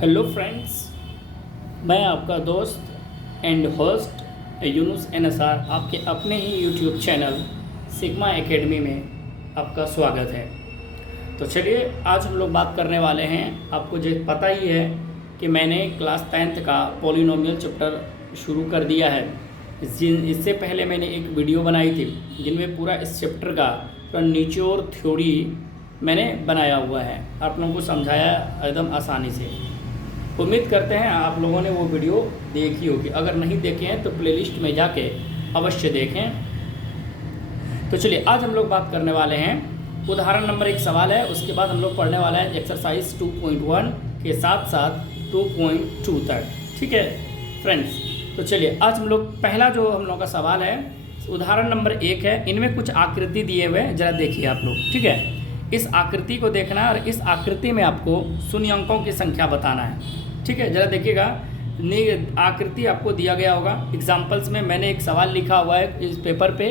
Hello friends, मैं आपका दोस्त एंड होस्ट यूनुस एनएसआर आपके अपने ही यूट्यूब चैनल सिग्मा एकेडमी में आपका स्वागत है। तो चलिए आज हम लोग बात करने वाले हैं। आपको जो पता ही है कि मैंने क्लास 10th का पॉलिनोमियल चैप्टर शुरू कर दिया है। इससे पहले मैंने एक वीडियो बनाई थी जिनमें पूरा इस चैप्टर का पूरा निचोड़ थ्योरी मैंने बनाया हुआ है, आप लोगों को समझाया एकदम आसानी से। उम्मीद करते हैं आप लोगों ने वो वीडियो देखी होगी। अगर नहीं देखे हैं तो प्लेलिस्ट में जाके अवश्य देखें। तो चलिए आज हम लोग बात करने वाले हैं उदाहरण नंबर 1 सवाल है, उसके बाद हम लोग पढ़ने वाले हैं एक्सरसाइज 2.1 के साथ साथ 2.2 तक। ठीक है फ्रेंड्स, तो चलिए आज हम लोग पहला जो हम लोग का सवाल है उदाहरण नंबर 1 है। इनमें कुछ आकृति दिए हुए हैं, ज़रा देखिए आप लोग। ठीक है, इस आकृति को देखना है और इस आकृति में आपको शून्य अंकों की संख्या बताना है। ठीक है, ज़रा देखिएगा, आकृति आपको दिया गया होगा। एग्जाम्पल्स में मैंने एक सवाल लिखा हुआ है इस पेपर पे,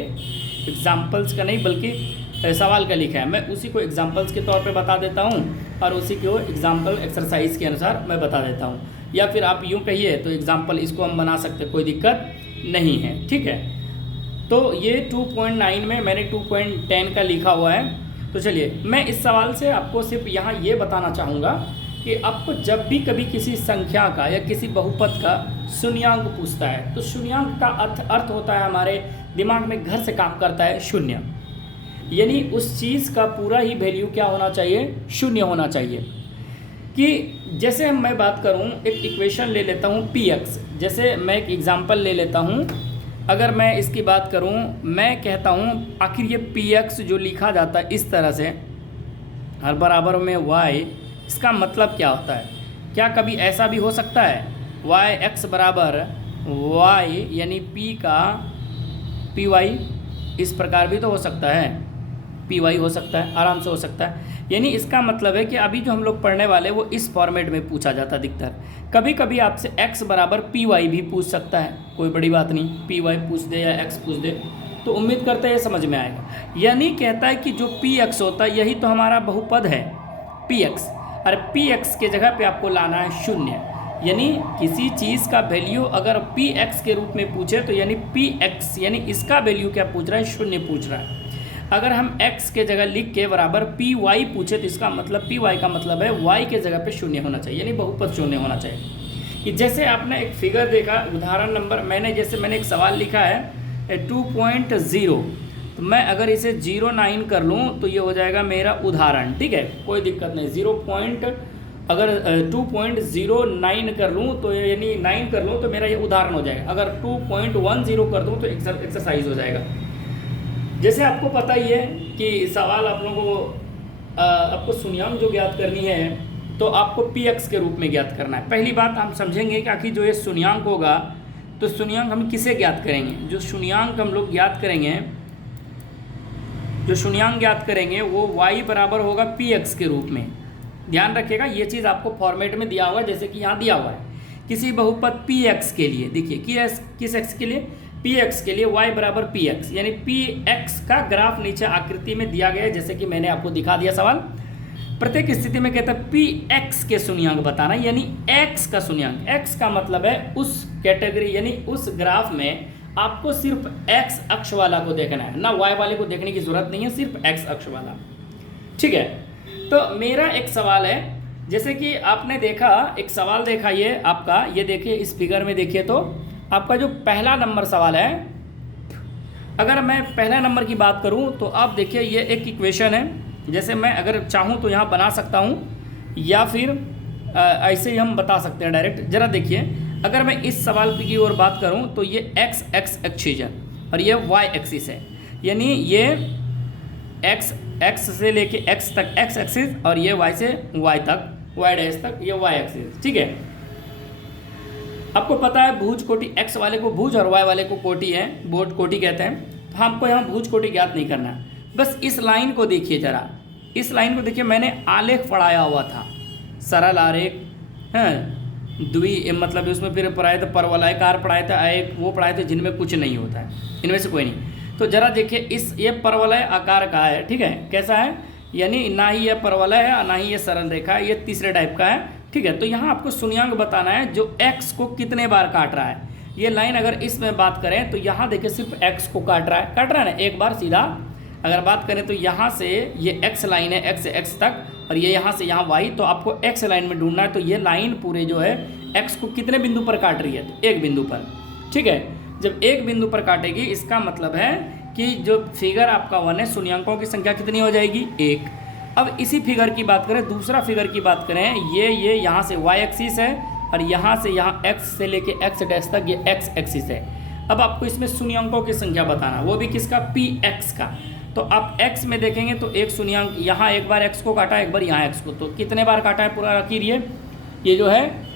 एग्जाम्पल्स का नहीं बल्कि सवाल का लिखा है। मैं उसी को एग्जाम्पल्स के तौर पे बता देता हूँ और उसी को एग्जाम्पल एक्सरसाइज के अनुसार मैं बता देता हूँ, या फिर आप यूँ कहिए तो एग्जाम्पल इसको हम बना सकते, कोई दिक्कत नहीं है। ठीक है, तो ये 2.9 में मैंने 2.10 का लिखा हुआ है। तो चलिए मैं इस सवाल से आपको सिर्फ यहाँ ये बताना चाहूँगा कि आपको जब भी कभी किसी संख्या का या किसी बहुपद का शून्यांक पूछता है तो शून्यांक का अर्थ होता है, हमारे दिमाग में घर से काम करता है शून्य, यानी उस चीज़ का पूरा ही वैल्यू क्या होना चाहिए, शून्य होना चाहिए। कि जैसे मैं बात करूं, एक इक्वेशन ले लेता हूं px, जैसे मैं एक एग्जांपल ले लेता हूं। अगर मैं इसकी बात करूं, मैं कहता हूं आखिर ये px जो लिखा जाता है इस तरह से हर बराबर में y, इसका मतलब क्या होता है? क्या कभी ऐसा भी हो सकता है y x बराबर y यानी p का py, इस प्रकार भी तो हो सकता है, py हो सकता है, आराम से हो सकता है। यानी इसका मतलब है कि अभी जो हम लोग पढ़ने वाले वो इस फॉर्मेट में पूछा जाता है अधिकतर। कभी कभी आपसे x बराबर py भी पूछ सकता है, कोई बड़ी बात नहीं, py पूछ दे या x पूछ दे, तो उम्मीद करते हैं ये समझ में आएगा। यानी कहता है कि जो px होता है यही तो हमारा बहुपद है px, और px के जगह पे आपको लाना है शून्य। यानी किसी चीज़ का वैल्यू अगर px के रूप में पूछे तो यानी px यानी इसका वैल्यू क्या पूछ रहा है, शून्य पूछ रहा है। अगर हम x के जगह लिख के बराबर py पूछे तो इसका मतलब py का मतलब है y के जगह पे शून्य होना चाहिए, यानी बहुपद शून्य होना चाहिए। कि जैसे आपने एक फिगर देखा उदाहरण नंबर, मैंने एक सवाल लिखा है 2.0, तो मैं अगर इसे 0.9 कर लूँ तो ये हो जाएगा मेरा उदाहरण। ठीक है, कोई दिक्कत नहीं। अगर 2.09 कर लूँ तो यानी 9 कर लूँ तो मेरा ये उदाहरण हो जाएगा। अगर 2.10 कर दूँ तो एक्सरसाइज हो जाएगा। जैसे आपको पता ही है कि सवाल आप लोगों को आपको शून्यांक जो ज्ञात करनी है तो आपको px के रूप में ज्ञात करना है। पहली बात हम समझेंगे कि आखिर जो ये शून्यांक होगा तो शून्यांक हम किसे ज्ञात करेंगे। जो शून्यांक हम लोग ज्ञात करेंगे वो y बराबर होगा px के रूप में। ध्यान रखिएगा, ये चीज़ आपको फॉर्मेट में दिया हुआ है, जैसे कि यहाँ दिया हुआ है किसी बहुपद px के लिए। देखिए किस x के लिए, px के लिए y बराबर px, यानी px का ग्राफ नीचे आकृति में दिया गया है, जैसे कि मैंने आपको दिखा दिया सवाल। प्रत्येक स्थिति में कहता है px के शून्यांक बताना, यानी x का शून्यांक। x का मतलब है उस कैटेगरी यानी उस ग्राफ में आपको सिर्फ x अक्ष वाला को देखना है, ना y वाले को देखने की जरूरत नहीं है, सिर्फ x अक्ष वाला। ठीक है, तो मेरा एक सवाल है, जैसे कि आपने देखा एक सवाल देखा ये आपका, ये देखिए इस फिगर में देखिए तो आपका जो पहला नंबर सवाल है, अगर मैं पहला नंबर की बात करूं तो आप देखिए ये एक इक्वेशन है। जैसे मैं अगर चाहूं तो यहाँ बना सकता हूं या फिर ऐसे ही हम बता सकते हैं डायरेक्ट। ज़रा देखिए, अगर मैं इस सवाल की ओर बात करूं तो ये x एक्सिस है और ये y एक्सिस है, यानी ये x से लेके x तक x एक्सिस और ये y से y तक, y डैश तक ये y एक्सिस। ठीक है, आपको पता है भुज कोटि, x वाले को भुज और y वाले को कोटि है, बोट कोटि कहते हैं। तो हमको यहाँ भुज कोटि ज्ञात नहीं करना है, बस इस लाइन को देखिए, ज़रा इस लाइन को देखिए। मैंने आलेख पढ़ाया हुआ था, सरल आरेख है, द्वि मतलब उसमें फिर पढ़ाए थे परवलयाकार पढ़ाए थे, आयक वो पढ़ाए थे जिनमें कुछ नहीं होता है, इनमें से कोई नहीं। तो ज़रा देखिए ये परवलय आकार का है। ठीक है, कैसा है, यानी ना ही ये परवलय है ना ही ये सरल रेखा है, ये तीसरे टाइप का है। ठीक है। तो यहाँ आपको शून्यांक बताना है जो x को कितने बार काट रहा है। ये लाइन अगर इसमें बात करें तो यहाँ देखिए सिर्फ x को काट रहा है ना एक बार सीधा। अगर बात करें तो यहाँ से ये x लाइन है, x से x तक, और ये यहाँ से यहाँ y, तो आपको x लाइन में ढूंढना है। तो ये लाइन पूरे जो है x को कितने बिंदु पर काट रही है, तो एक बिंदु पर, ठीक है। जब एक बिंदु पर काटेगी इसका मतलब है कि जो फिगर आपका 1 है, शून्यांकों की संख्या कितनी हो जाएगी, 1। अब इसी फिगर की बात करें, दूसरा फिगर की बात करें, ये यहाँ से y एक्सिस है और यहाँ से यहाँ x से लेके x डैश तक ये x एक्सिस है। अब आपको इसमें शून्यांकों की संख्या बताना, वो भी किसका, px का। तो आप x में देखेंगे तो एक शून्यांक यहाँ एक बार x को काटा, एक बार यहाँ x को, तो कितने बार काटा है पूरा लकीर, ये जो है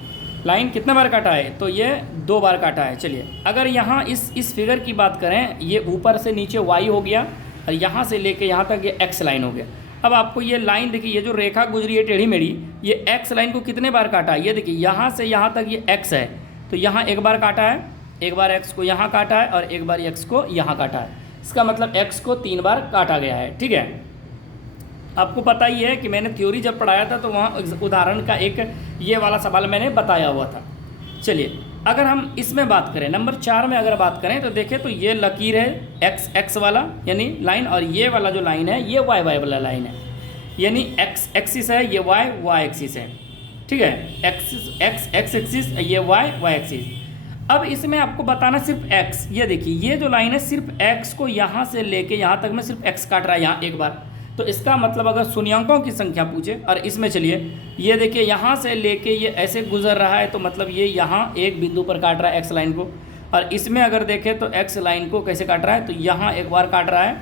लाइन कितने बार काटा है, तो ये 2 बार काटा है। चलिए अगर यहाँ इस फिगर की बात करें, ये ऊपर से नीचे y हो गया और यहाँ से लेके यहाँ तक ये x लाइन हो गया। अब आपको ये लाइन देखिए, ये जो रेखा गुजरी है टेढ़ी मेढ़ी, ये x लाइन को कितने बार काटा है, ये देखिए यहाँ से यहाँ तक ये x है, तो यहाँ एक बार काटा है, एक बार x को यहाँ काटा है और एक बार x को यहाँ काटा है। इसका मतलब x को 3 बार काटा गया है, ठीक है। आपको पता ही है कि मैंने थ्योरी जब पढ़ाया था तो वहाँ उदाहरण का एक ये वाला सवाल मैंने बताया हुआ था। चलिए अगर हम इसमें बात करें, नंबर 4 में अगर बात करें तो देखें तो ये लकीर है x वाला यानी लाइन, और ये वाला जो लाइन है ये y वाला लाइन है, यानी x एक्सिस है, ये y एक्सिस है, ठीक है। x एक्सिस, ये y एक्सिस। अब इसमें आपको बताना सिर्फ x, ये देखिए ये जो लाइन है सिर्फ x को यहाँ से लेके यहाँ तक में सिर्फ x काट रहा है यहाँ एक बार। तो इसका मतलब अगर शून्यांकों की संख्या पूछे, और इसमें चलिए ये देखिए यहाँ से लेके ये ऐसे गुजर रहा है, तो मतलब ये यहाँ एक बिंदु पर काट रहा है x लाइन को। और इसमें अगर देखें तो x लाइन को कैसे काट रहा है, तो यहाँ एक बार काट रहा है,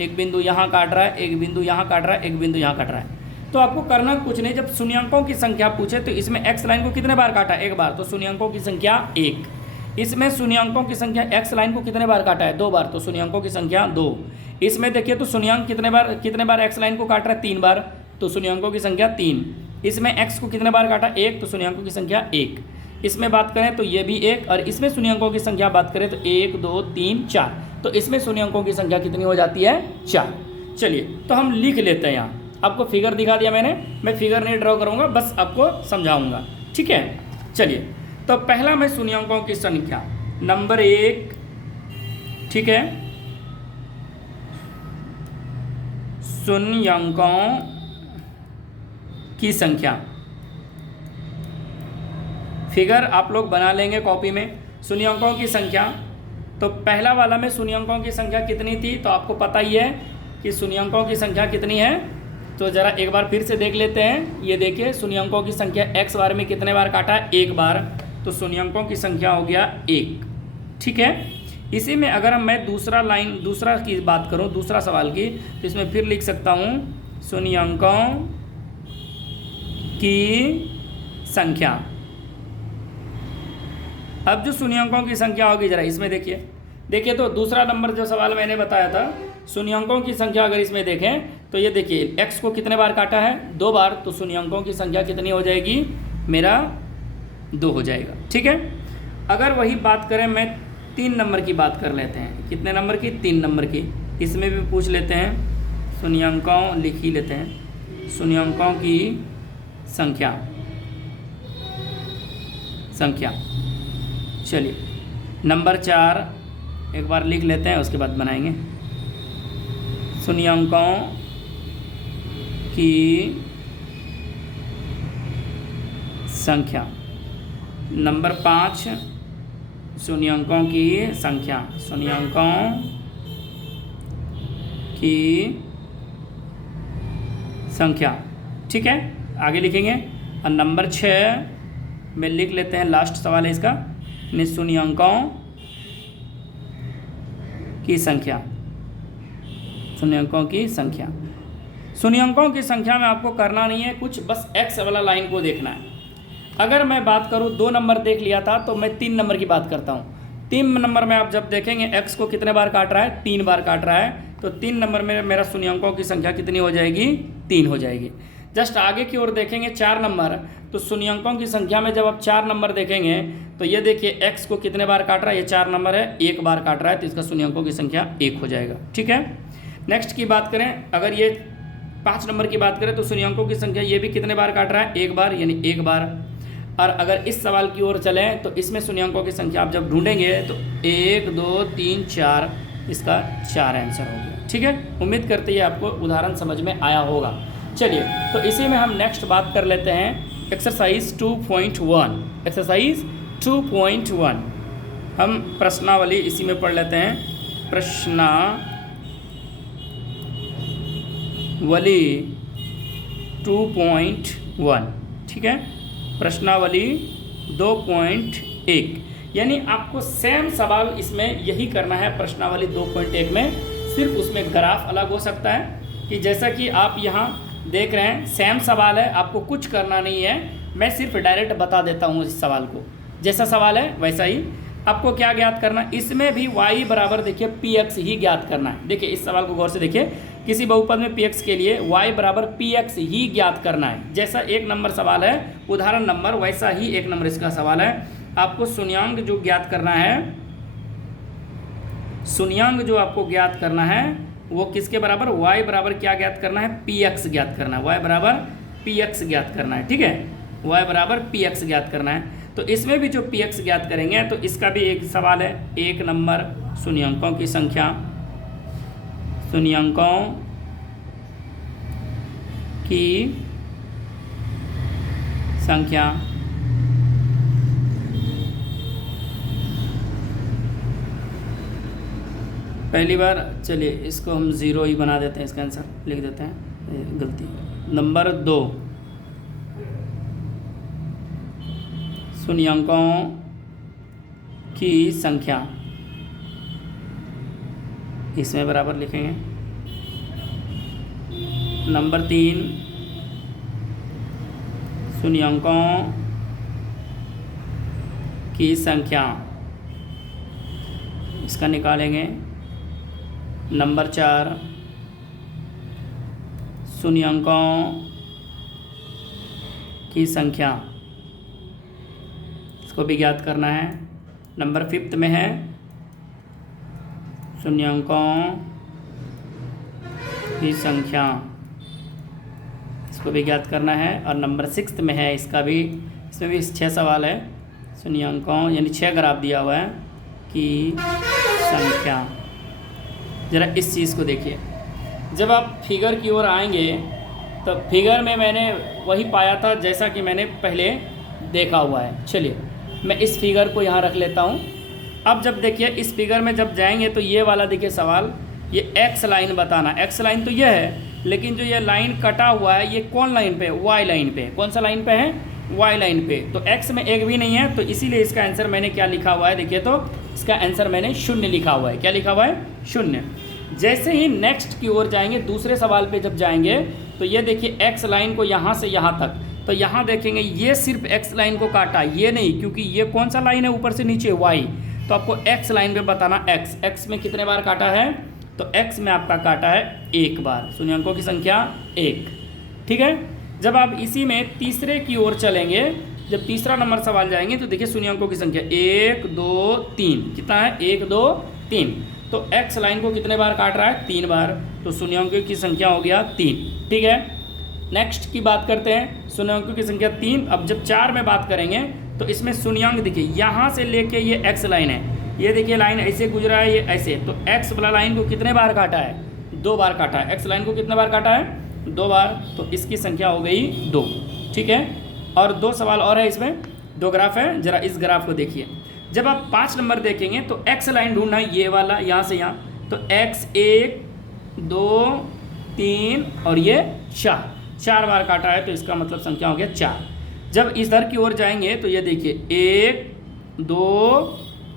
एक बिंदु यहाँ काट रहा है, एक बिंदु यहाँ काट रहा है, एक बिंदु यहाँ काट रहा है। तो आपको करना कुछ नहीं, जब शून्यांकों की संख्या पूछे तो इसमें x लाइन को कितने बार काटा है, एक बार, तो शून्यांकों की संख्या 1। इसमें शून्यांकों की संख्या x लाइन को कितने बार काटा है, 2 बार, तो शून्यांकों की संख्या 2। इसमें देखिए तो शून्यांक कितने बार x लाइन को काट रहा है, 3 बार, तो शून्यांकों की संख्या 3। इसमें x को कितने बार काटा, 1, तो शून्यांकों की संख्या 1। इसमें बात करें तो ये भी 1, और इसमें शून्यांकों की संख्या बात करें तो 1 2 3 4, तो इसमें शून्यांकों की संख्या कितनी हो जाती है, 4। चलिए तो हम लिख लेते हैं। यहाँ आपको फिगर दिखा दिया मैंने, मैं फिगर नहीं ड्रॉ करूँगा, बस आपको समझाऊँगा, ठीक है। चलिए तो पहला मैं शून्यांकों की संख्या नंबर 1, ठीक है, शून्यांकों की संख्या, फिगर आप लोग बना लेंगे कॉपी में। शून्यांकों की संख्या, तो पहला वाला में शून्यांकों की संख्या कितनी थी, तो आपको पता ही है कि शून्यांकों की संख्या कितनी है। तो ज़रा एक बार फिर से देख लेते हैं। ये देखिए शून्यांकों की संख्या x बार में कितने बार काटा है, 1 बार, तो शून्यांकों की संख्या हो गया 1, ठीक है। इसी में अगर मैं दूसरा की बात करूं, दूसरा सवाल की, तो इसमें फिर लिख सकता हूं शून्यांकों की संख्या। अब जो शून्यांकों की संख्या होगी जरा इसमें देखिए तो दूसरा नंबर जो सवाल मैंने बताया था, शून्यांकों की संख्या अगर इसमें देखें तो ये देखिए x को कितने बार काटा है, 2 बार, तो शून्यांकों की संख्या कितनी हो जाएगी, मेरा 2 हो जाएगा, ठीक है। अगर वही बात करें, मैं 3 नंबर की बात कर लेते हैं। कितने नंबर की, 3 नंबर की। इसमें भी पूछ लेते हैं, शून्यांकों लिख ही लेते हैं, शून्यांकों की संख्या। चलिए नंबर 4 एक बार लिख लेते हैं, उसके बाद बनाएंगे। शून्यांकों की संख्या नंबर 5, शून्यांकों की संख्या, शून्यांकों की संख्या, ठीक है। आगे लिखेंगे। और नंबर 6 में लिख लेते हैं, लास्ट सवाल है इसका, शून्यांकों की संख्या, शून्यांकों की संख्या। शून्यांकों की संख्या में आपको करना नहीं है कुछ, बस x वाला लाइन को देखना है। अगर मैं बात करूं 2 नंबर देख लिया था, तो मैं 3 नंबर की बात करता हूं। 3 नंबर में आप जब देखेंगे x को कितने बार काट रहा है, 3 बार काट रहा है, तो 3 नंबर में मेरा शून्यांकों की संख्या कितनी हो जाएगी, 3 हो जाएगी। जस्ट आगे की ओर देखेंगे 4 नंबर, तो शून्यांकों की संख्या में जब आप 4 नंबर देखेंगे तो ये देखिए x को कितने बार काट रहा है, ये 4 नंबर है, 1 बार काट रहा है, तो इसका शून्यांकों की संख्या 1 हो जाएगा, ठीक है। नेक्स्ट की बात करें, अगर ये 5 नंबर की बात करें तो शून्यांकों की संख्या ये भी कितने बार काट रहा है, एक बार, यानी एक बार। और अगर इस सवाल की ओर चलें तो इसमें शून्यांकों की संख्या आप जब ढूंढेंगे तो 1 2 3 4, इसका 4 आंसर हो गया। ठीक है, उम्मीद करते हैं आपको उदाहरण समझ में आया होगा। चलिए, तो इसी में हम नेक्स्ट बात कर लेते हैं एक्सरसाइज 2.1। एक्सरसाइज 2.1 हम प्रश्नावली इसी में पढ़ लेते हैं। प्रश्नावली 2.1, ठीक है, प्रश्नावली 2.1, यानी आपको सेम सवाल इसमें यही करना है। प्रश्नावली 2.1 में सिर्फ उसमें ग्राफ अलग हो सकता है कि जैसा कि आप यहाँ देख रहे हैं सेम सवाल है, आपको कुछ करना नहीं है, मैं सिर्फ डायरेक्ट बता देता हूँ इस सवाल को। जैसा सवाल है वैसा ही आपको क्या ज्ञात करना है, इसमें भी y बराबर देखिए px ही ज्ञात करना है। देखिए इस सवाल को गौर से देखिए, किसी बहुपद में px के लिए y बराबर px ही ज्ञात करना है। जैसा 1 नंबर सवाल है उदाहरण नंबर, वैसा ही 1 नंबर इसका सवाल है। आपको शून्यांक जो ज्ञात करना है, शून्यांक जो आपको ज्ञात करना है वो किसके बराबर, y बराबर क्या ज्ञात करना है, px ज्ञात करना है। y बराबर px ज्ञात करना है, ठीक है, y बराबर px ज्ञात करना है। तो इसमें भी जो px ज्ञात करेंगे तो इसका भी एक सवाल है, 1 नंबर शून्यांकों की संख्या, शून्यांकों की संख्या। पहली बार, चलिए इसको हम 0 ही बना देते हैं, इसका आंसर लिख देते हैं, गलती। नंबर 2, शून्यांकों की संख्या, इसमें बराबर लिखेंगे। नंबर 3, शून्यांकों की संख्या, इसका निकालेंगे। नंबर 4, शून्यांकों की संख्या, इसको भी ज्ञात करना है। नंबर 5 में है शून्यांकों की संख्या, इसको भी ज्ञात करना है। और नंबर 6 में है, इसका भी, इसमें भी 6 सवाल है, शून्यांकों यानी 6 ग्राफ दिया हुआ है की संख्या। ज़रा इस चीज़ को देखिए, जब आप फिगर की ओर आएंगे तो फिगर में मैंने वही पाया था जैसा कि मैंने पहले देखा हुआ है। चलिए मैं इस फिगर को यहाँ रख लेता हूँ। अब जब देखिए इस फिगर में जब जाएंगे तो ये वाला देखिए सवाल, ये एक्स लाइन बताना। एक्स लाइन तो ये है, लेकिन जो ये लाइन कटा हुआ है ये कौन लाइन पे, वाई लाइन पे। कौन सा लाइन पे है, वाई लाइन पे। तो एक्स में एक भी नहीं है, तो इसीलिए इसका आंसर मैंने क्या लिखा हुआ है, देखिए तो इसका आंसर मैंने 0 लिखा हुआ है। क्या लिखा हुआ है, 0। जैसे ही नेक्स्ट की ओर जाएंगे, दूसरे सवाल पे जब जाएंगे तो ये देखिए एक्स लाइन को यहाँ से यहाँ तक, तो यहाँ देखेंगे ये सिर्फ एक्स लाइन को काटा, ये नहीं, क्योंकि ये कौन सा लाइन है ऊपर से नीचे, वाई। तो आपको एक्स लाइन पे बताना एक्स, एक्स में कितने बार काटा है, तो एक्स में आपका काटा है 1 बार, शून्यांकों की संख्या 1, ठीक है। जब आप इसी में तीसरे की ओर चलेंगे, जब तीसरा नंबर सवाल जाएंगे तो देखिए शून्यांकों की संख्या 1 2 3, कितना है, 1 2 3। तो एक्स लाइन को कितने बार काट रहा है, 3 बार, तो शून्यांकों की संख्या हो गया 3, ठीक है। नेक्स्ट की बात करते हैं, शून्यांकों की संख्या 3। अब जब 4 में बात करेंगे तो इसमें शून्यांक देखिए, यहाँ से लेके ये एक्स लाइन है, ये देखिए लाइन ऐसे गुजरा है, ये ऐसे, तो एक्स वाला लाइन को कितने बार काटा है, 2 बार काटा है। एक्स लाइन को कितने बार काटा है, 2 बार, तो इसकी संख्या हो गई 2, ठीक है। और 2 सवाल और है इसमें, 2 ग्राफ है, जरा इस ग्राफ को देखिए। जब आप 5 नंबर देखेंगे तो एक्स लाइन ढूंढना है, ये वाला यहाँ से यहाँ, तो एक्स 1 2 3 और ये 4 बार काटा है, तो इसका मतलब संख्या हो गया 4। जब इधर की ओर जाएंगे तो ये देखिए 1 2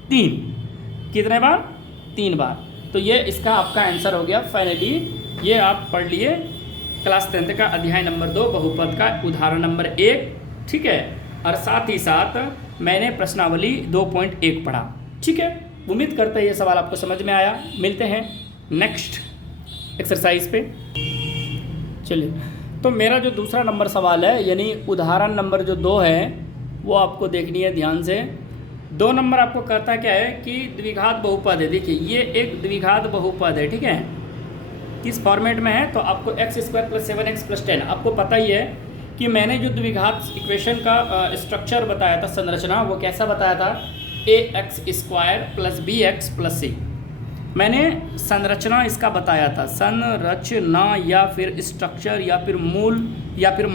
3, कितने बार, 3 बार, तो ये इसका आपका आंसर हो गया फाइनली। ये आप पढ़ लिए क्लास 10th का अध्याय नंबर 2 बहुपद का उदाहरण नंबर 1, ठीक है। और साथ ही साथ मैंने प्रश्नावली 2.1 पढ़ा, ठीक है। उम्मीद करते हैं ये सवाल आपको समझ में आया। मिलते हैं नेक्स्ट एक्सरसाइज पे। चलिए, तो मेरा जो दूसरा नंबर सवाल है, यानी उदाहरण नंबर जो 2 है, वो आपको देखनी है ध्यान से। 2 नंबर आपको कहता क्या है कि द्विघात बहुपद है। देखिए ये एक द्विघात बहुपद है, ठीक है, किस फॉर्मेट में है, तो आपको x square plus 7x plus 10, आपको पता ही है कि मैंने जो द्विघात इक्वेशन का स्ट्रक्चर बताया था, संरचना, वो कैसा बताया था, A X square plus B X plus C. मैंने संरचना इसका बताया था, संरचना या फिर स्ट्रक्चर या फिर मूल या फिर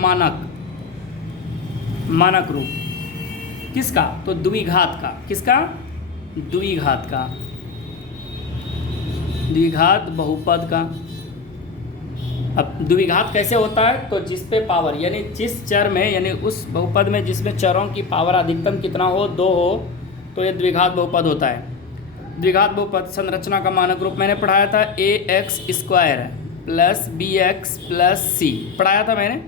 मानक रूप किसका, तो द्विघात का। किसका, द्विघात का, द्विघात बहुपद का। अब द्विघात कैसे होता है, तो जिस पे पावर यानी जिस चर में यानी उस बहुपद में जिसमें चरों की पावर अधिकतम कितना हो, 2 हो, तो ये द्विघात बहुपद होता है। द्विघात बहुपद संरचना का मानक रूप मैंने पढ़ाया था, A X square plus B X plus C पढ़ाया था मैंने।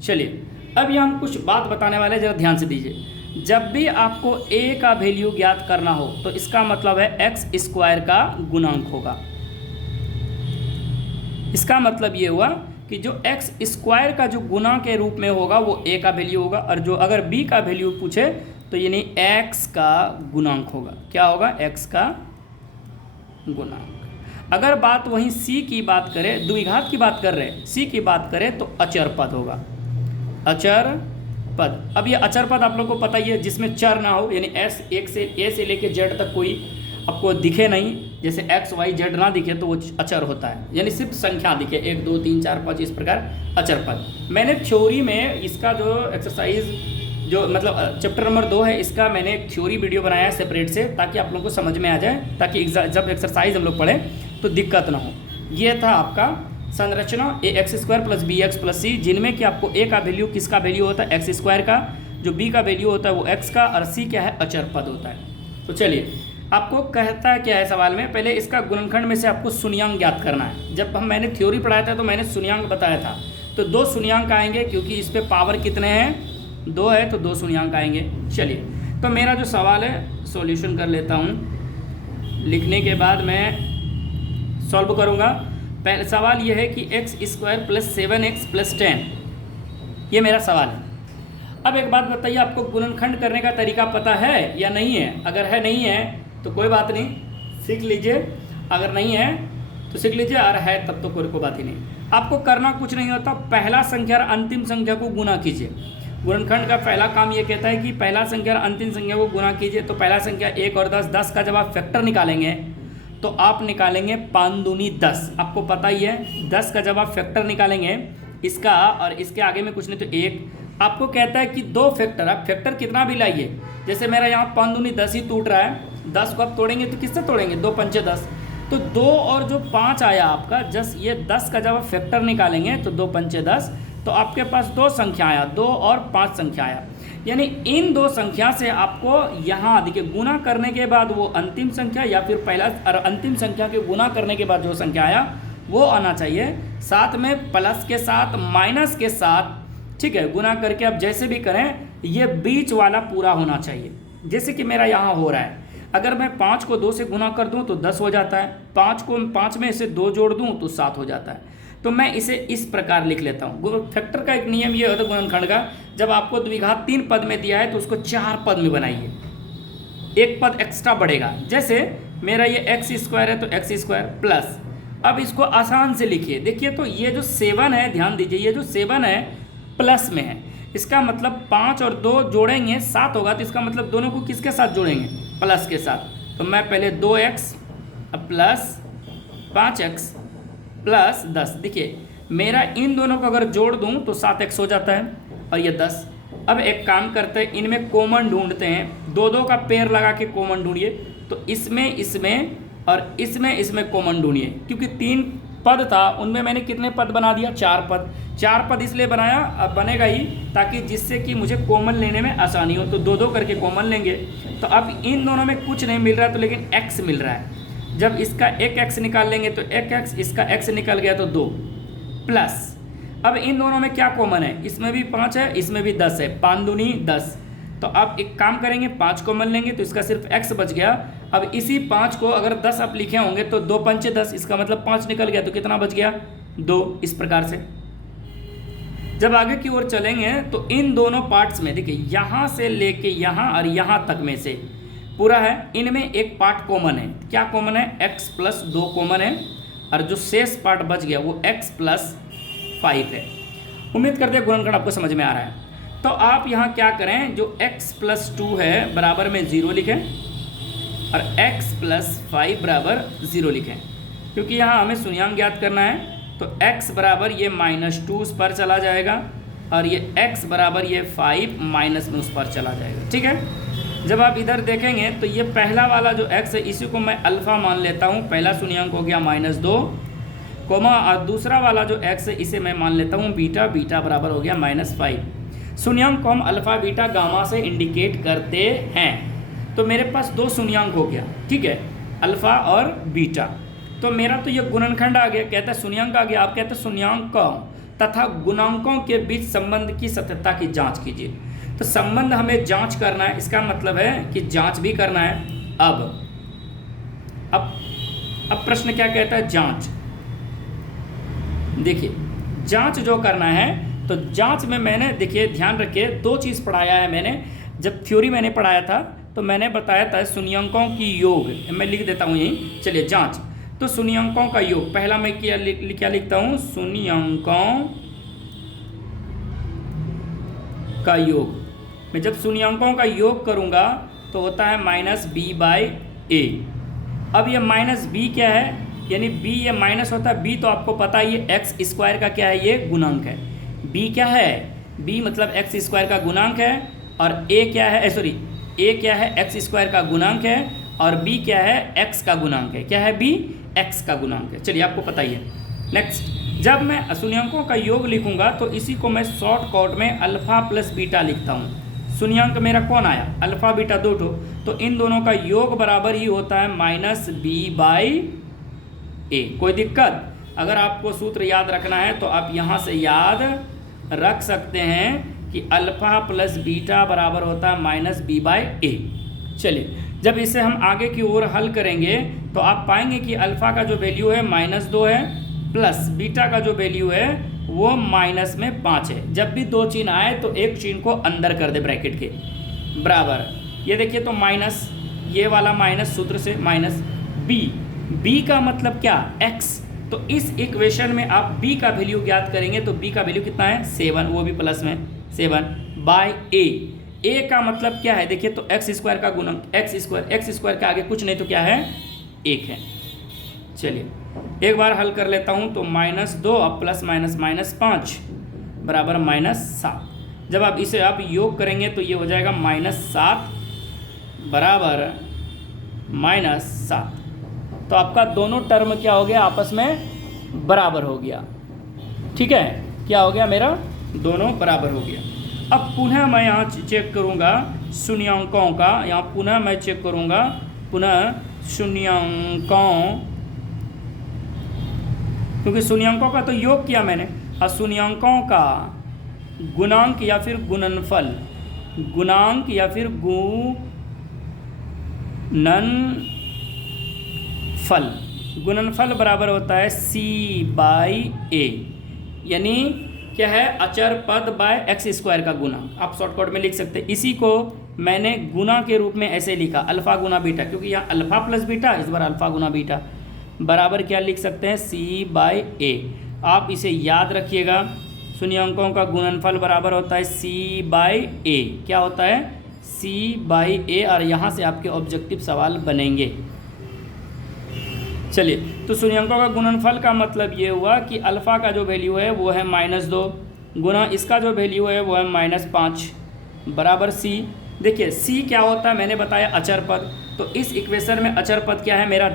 चलिए अब यहाँ हम कुछ बात बताने वाले, जरा ध्यान से दीजिए। जब भी आपको ए का वैल्यू ज्ञात करना हो तो इसका मतलब है एक्स स्क्वायर का गुणांक होगा। इसका मतलब ये हुआ कि जो एक्स स्क्वायर का जो गुना के रूप में होगा वो ए का वैल्यू होगा, और जो अगर बी का वैल्यू पूछे तो यानी एक्स का गुणांक होगा। क्या होगा, एक्स का गुणांक। अगर बात वहीं सी की बात करें, द्विघात की बात कर रहे हैं, सी की बात करें तो अचर पद होगा, अचर पद। अब ये अचर पद आप लोग को पता ही है, जिसमें चर ना हो, यानी एस एक से ए से लेके जेड तक कोई आपको दिखे नहीं, जैसे एक्स वाई जेड ना दिखे तो वो अचर होता है, यानी सिर्फ संख्या दिखे, 1 2 3 4 5 इस प्रकार अचर पद। मैंने थ्योरी में इसका जो एक्सरसाइज जो मतलब चैप्टर नंबर 2 है, इसका मैंने एक थ्योरी वीडियो बनाया है सेपरेट से, ताकि आप लोगों को समझ में आ जाए, ताकि जब एक्सरसाइज हम लोग पढ़ें तो दिक्कत ना हो। ये था आपका संरचना A X square plus B X plus C, जिनमें कि आपको ए का वैल्यू किसका वैल्यू होता है, एक्स स्क्वायर का, जो बी का वैल्यू होता है वो एक्स का, और सी क्या है, अचर पद होता है। तो चलिए आपको कहता है क्या है सवाल में, पहले इसका गुणनखंड में से आपको शून्यांक ज्ञात करना है। जब मैंने थ्योरी पढ़ाया था तो मैंने शून्यांक बताया था, तो 2 शून्यांक आएंगे, क्योंकि इस पर पावर कितने हैं, 2 है, तो 2 शून्यांक आएंगे। चलिए तो मेरा जो सवाल है सॉल्यूशन कर लेता हूँ, लिखने के बाद मैं सॉल्व करूँगा। पहले सवाल ये है कि x square plus 7x plus 10, ये मेरा सवाल है। अब एक बात बताइए, आपको गुणनखंड करने का तरीका पता है या नहीं है? अगर है नहीं है तो कोई बात नहीं, सीख लीजिए, अगर नहीं है तो सीख लीजिए, और है तब तो कोई बात ही नहीं। आपको करना कुछ नहीं होता, पहला संख्या और अंतिम संख्या को गुना कीजिए। गुणनखंड का पहला काम ये कहता है कि पहला संख्या और अंतिम संख्या को गुना कीजिए। तो पहला संख्या 1 और 10, 10 का जब आप फैक्टर निकालेंगे तो आप निकालेंगे 5 दूनी 10। आपको पता ही है 10 का जब आप फैक्टर निकालेंगे इसका, और इसके आगे में कुछ नहीं तो 1, आपको कहता है कि 2 फैक्टर, आप फैक्टर कितना भी लाइए, जैसे मेरा यहाँ 5 दूनी 10 ही टूट रहा है, 10 को आप तोड़ेंगे तो किससे तोड़ेंगे, 2 पंचे 10, तो 2 और जो 5 आया आपका, जस्ट ये 10 का जब आप फैक्टर निकालेंगे तो 2 पंचे 10, तो आपके पास 2 संख्या आया, 2 और 5 संख्या आया। यानी इन 2 संख्या से आपको यहाँ देखिए गुना करने के बाद वो अंतिम संख्या या फिर पहला और अंतिम संख्या के गुना करने के बाद जो संख्या आया वो आना चाहिए, साथ में प्लस के साथ माइनस के साथ, ठीक है, गुना करके आप जैसे भी करें ये बीच वाला पूरा होना चाहिए। जैसे कि मेरा यहाँ हो रहा है, अगर मैं 5 को 2 से गुना कर दूं तो 10 हो जाता है, 5 में से 2 जोड़ दूं तो 7 हो जाता है। तो मैं इसे इस प्रकार लिख लेता हूँ। फैक्टर का एक नियम ये होता है गुणनखंड का, जब आपको द्विघात 3 पद में दिया है तो उसको 4 पद में बनाइए, 1 पद एक्स्ट्रा बढ़ेगा। जैसे मेरा ये एक्स स्क्वायर है तो एक्स स्क्वायर प्लस, अब इसको आसान से लिखिए, देखिए तो ये जो 7 है, ध्यान दीजिए, ये जो 7 है प्लस में है, इसका मतलब 5 और 2 जोड़ेंगे 7 होगा, तो इसका मतलब दोनों को किसके साथ जोड़ेंगे, प्लस के साथ। तो मैं पहले 2x प्लस 5x प्लस 10, देखिए मेरा इन दोनों को अगर जोड़ दूं तो 7x हो जाता है और ये 10। अब एक काम करते हैं, इनमें कॉमन ढूंढते हैं, 2 2 का पेयर लगा के कॉमन ढूंढिए, तो इसमें और इसमें कॉमन ढूंढिए, क्योंकि 3 पद था उनमें मैंने कितने पद बना दिया, 4 पद। 4 पद इसलिए बनाया, अब बनेगा ही ताकि जिससे कि मुझे कॉमन लेने में आसानी हो, तो 2 2 करके कॉमन लेंगे। तो अब इन दोनों में कुछ नहीं मिल रहा है, तो लेकिन x मिल रहा है, जब इसका एक x निकाल लेंगे तो 1x, इसका x निकल गया तो 2 प्लस, अब इन दोनों में क्या कॉमन है, इसमें भी 5 है, इसमें भी 10 है, 5 दूनी 10। तो अब एक काम करेंगे, 5 कॉमन लेंगे तो इसका सिर्फ x बच गया। अब इसी 5 को अगर 10 आप लिखे होंगे तो 2 पंचे 10, इसका मतलब 5 निकल गया, तो कितना बच गया, 2। इस प्रकार से जब आगे की ओर चलेंगे तो इन दोनों पार्ट्स में देखिए, यहाँ से लेके यहाँ और यहाँ तक में से पूरा है, इनमें एक पार्ट कॉमन है। क्या कॉमन है, x प्लस 2 कॉमन है, और जो शेष पार्ट बच गया वो x प्लस 5 है। उम्मीद करते हैं गुणनखंड आपको समझ में आ रहा है। तो आप यहाँ क्या करें, जो x प्लस 2 है बराबर में 0 लिखें और x प्लस 5 बराबर 0 लिखें, क्योंकि यहाँ हमें शून्यांक ज्ञात करना है। तो x बराबर ये -2 उस पर चला जाएगा और ये x बराबर ये 5 माइनस में उस पर चला जाएगा। ठीक है, जब आप इधर देखेंगे तो ये पहला वाला जो x है इसी को मैं अल्फ़ा मान लेता हूँ, पहला शून्यांक हो गया -2 कोमा, और दूसरा वाला जो x है इसे मैं मान लेता हूँ बीटा, बीटा बराबर हो गया -5। शून्यांक को हम अल्फ़ा बीटा गामा से इंडिकेट करते हैं। तो मेरे पास दो शून्यांक हो गया, ठीक है, अल्फ़ा और बीटा। तो मेरा तो ये गुणनखंड आ गया, कहता है शून्यांक आ गया। आप कहते हैं शून्यांकों तथा गुणांकों के बीच संबंध की सत्यता की जांच कीजिए। तो संबंध हमें जांच करना है, इसका मतलब है कि जांच भी करना है। अब प्रश्न क्या कहता है, जांच। देखिए जांच जो करना है, तो जांच में मैंने, देखिए ध्यान रखिए, दो चीज़ पढ़ाया है मैंने। जब थ्योरी मैंने पढ़ाया था तो मैंने बताया था शून्यांकों की योग, मैं लिख देता हूँ यहीं। चलिए जांच, तो शून्यांकों का योग, पहला मैं क्या लिखता हूँ, शून्यांकों का योग। मैं जब शून्यांकों का योग करूँगा तो होता है -b/a। अब ये -b क्या है, यानी b ये माइनस होता है। b तो आपको पता है ये x² का क्या है, ये गुणांक है। b क्या है, b मतलब x² का गुणांक है, और a क्या है, a क्या है, x² का गुणांक है, और b क्या है, x का गुणांक है। क्या है b, x का गुणांक है। चलिए आपको पता ही है। नेक्स्ट, जब मैं शून्यांकों का योग लिखूंगा तो इसी को मैं शॉर्टकट में अल्फ़ा प्लस बीटा लिखता हूँ। शून्यांक मेरा कौन आया, अल्फ़ा बीटा, दो ठो, तो इन दोनों का योग बराबर ही होता है -b/a। कोई दिक्कत? अगर आपको सूत्र याद रखना है तो आप यहाँ से याद रख सकते हैं कि अल्फ़ा प्लस बीटा बराबर होता है -b/a। चलिए जब इसे हम आगे की ओर हल करेंगे तो आप पाएंगे कि अल्फ़ा का जो वैल्यू है -2 है, प्लस बीटा का जो वैल्यू है वो -5 है। जब भी दो चिन्ह आए तो एक चिन्ह को अंदर कर दे ब्रैकेट के बराबर। ये देखिए तो माइनस, ये वाला माइनस सूत्र से माइनस b का मतलब क्या, x। तो इस इक्वेशन में आप b का वैल्यू ज्ञात करेंगे तो b का वैल्यू कितना है, 7, वो भी प्लस में 7/a। a का मतलब क्या है, देखिए तो x² का गुणक, x² के आगे कुछ नहीं तो क्या है, 1 है। चलिए एक बार हल कर लेता हूँ। तो -2 अब प्लस -5 बराबर -7। जब आप इसे आप योग करेंगे तो ये हो जाएगा -7 बराबर -7। तो आपका दोनों टर्म क्या हो गया, आपस में बराबर हो गया। ठीक है, क्या हो गया, मेरा दोनों बराबर हो गया। अब पुनः मैं यहाँ चेक करूँगा शून्यांकों का, यहाँ पुनः मैं चेक करूँगा, पुनः शून्यांकों, क्योंकि शून्यांकों का तो योग किया मैंने, और शून्यांकों का गुणांक या फिर गुणनफल, गुणांक या फिर गुणनफल, गुणनफल बराबर होता है c/a, यानी क्या है, अचर पद बाय x² का गुणांक। आप शॉर्टकट में लिख सकते हैं। इसी को मैंने गुना के रूप में ऐसे लिखा, अल्फ़ा गुना बीटा, क्योंकि यहाँ अल्फ़ा प्लस बीटा, इस बार अल्फ़ा गुना बीटा बराबर क्या लिख सकते हैं, c/a। आप इसे याद रखिएगा, शून्यांकों का गुणनफल बराबर होता है c/a। क्या होता है, c/a, और यहाँ से आपके ऑब्जेक्टिव सवाल बनेंगे। चलिए, तो शून्यांकों का गुणनफल का मतलब ये हुआ कि अल्फ़ा का जो वैल्यू है वो है -2 गुना इसका जो वैल्यू है वो है -5 बराबर c। देखिए c क्या होता है, मैंने बताया अचर पद। तो इस इक्वेशन में अचर पद क्या है मेरा,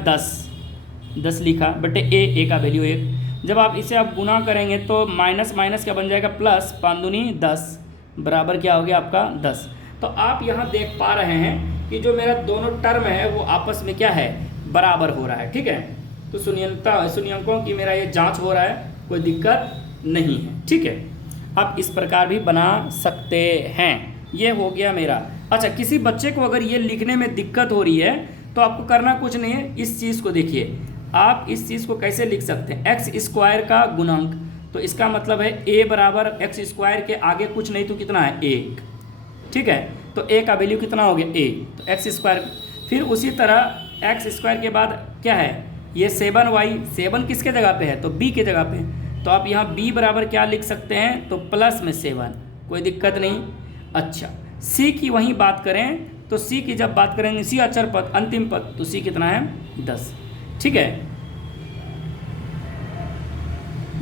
10 लिखा बटे a का वैल्यू 1। जब आप इसे आप गुना करेंगे तो माइनस माइनस क्या बन जाएगा, प्लस, 5 दूनी 10 बराबर क्या हो गया आपका 10। तो आप यहाँ देख पा रहे हैं कि जो मेरा दोनों टर्म है वो आपस में क्या है, बराबर हो रहा है। ठीक है, तो शून्यांकों की मेरा ये जांच हो रहा है, कोई दिक्कत नहीं है। ठीक है, आप इस प्रकार भी बना सकते हैं। ये हो गया मेरा। अच्छा, किसी बच्चे को अगर ये लिखने में दिक्कत हो रही है तो आपको करना कुछ नहीं है, इस चीज़ को देखिए। आप इस चीज़ को कैसे लिख सकते हैं, x² का गुणांक, तो इसका मतलब है a बराबर x² के आगे कुछ नहीं तो कितना है, 1। ठीक है, तो a का वैल्यू कितना हो गया, a, तो x²। फिर उसी तरह x² के बाद क्या है, ये 7y 7 किसके जगह पे है, तो b के जगह पे है, तो आप यहाँ b बराबर क्या लिख सकते हैं, तो प्लस में 7, कोई दिक्कत नहीं। अच्छा c की वहीं बात करें तो c की जब बात करेंगे c अचर पद अंतिम पद, तो c कितना है 10। ठीक है,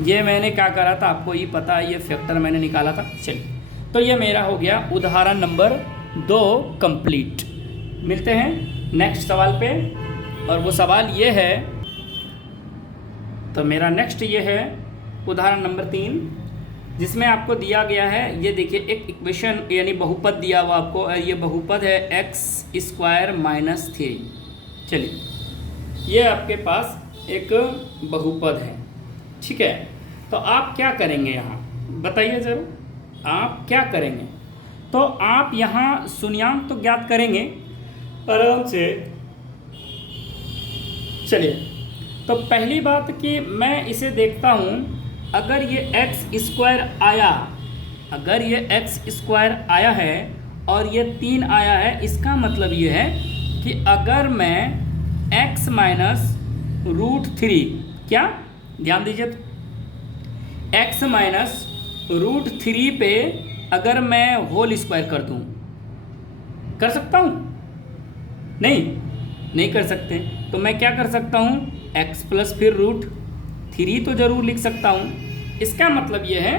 ये मैंने क्या करा था आपको ये पता है, ये फैक्टर मैंने निकाला था। चलिए, तो ये मेरा हो गया उदाहरण नंबर 2 कंप्लीट। मिलते हैं नेक्स्ट सवाल पे, और वो सवाल ये है, तो मेरा नेक्स्ट ये है उदाहरण नंबर 3, जिसमें आपको दिया गया है, ये देखिए एक इक्वेशन यानी बहुपद दिया हुआ आपको, और ये बहुपद है x² - 3। चलिए, ये आपके पास एक बहुपद है। ठीक है, तो आप क्या करेंगे यहाँ बताइए ज़रूर, आप क्या करेंगे। तो आप यहाँ शून्यांक तो ज्ञात करेंगे आराम से। चलिए, तो पहली बात कि मैं इसे देखता हूँ, अगर ये x² आया, अगर ये x² आया है और ये 3 आया है, इसका मतलब ये है कि अगर मैं x - √3, क्या ध्यान दीजिए, x - √3 पे अगर मैं होल स्क्वायर कर दूँ, कर सकता हूँ? नहीं कर सकते। तो मैं क्या कर सकता हूँ, x प्लस फिर √3 तो ज़रूर लिख सकता हूँ। इसका मतलब ये है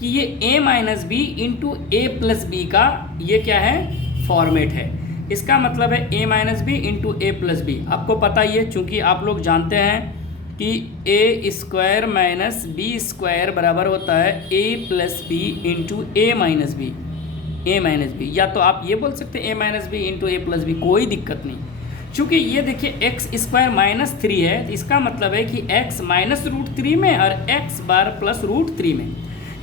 कि ये a - b into a plus b का ये क्या है, फॉर्मेट है। इसका मतलब है a - b into a plus b। आपको पता ही है, चूँकि आप लोग जानते हैं कि a² - b² बराबर होता है a plus B into a minus B, या तो आप ये बोल सकते हैं a - b into a plus B, कोई दिक्कत नहीं। चूँकि ये देखिए x² - 3 है, इसका मतलब है कि x - √3 में और x बार प्लस √3 में,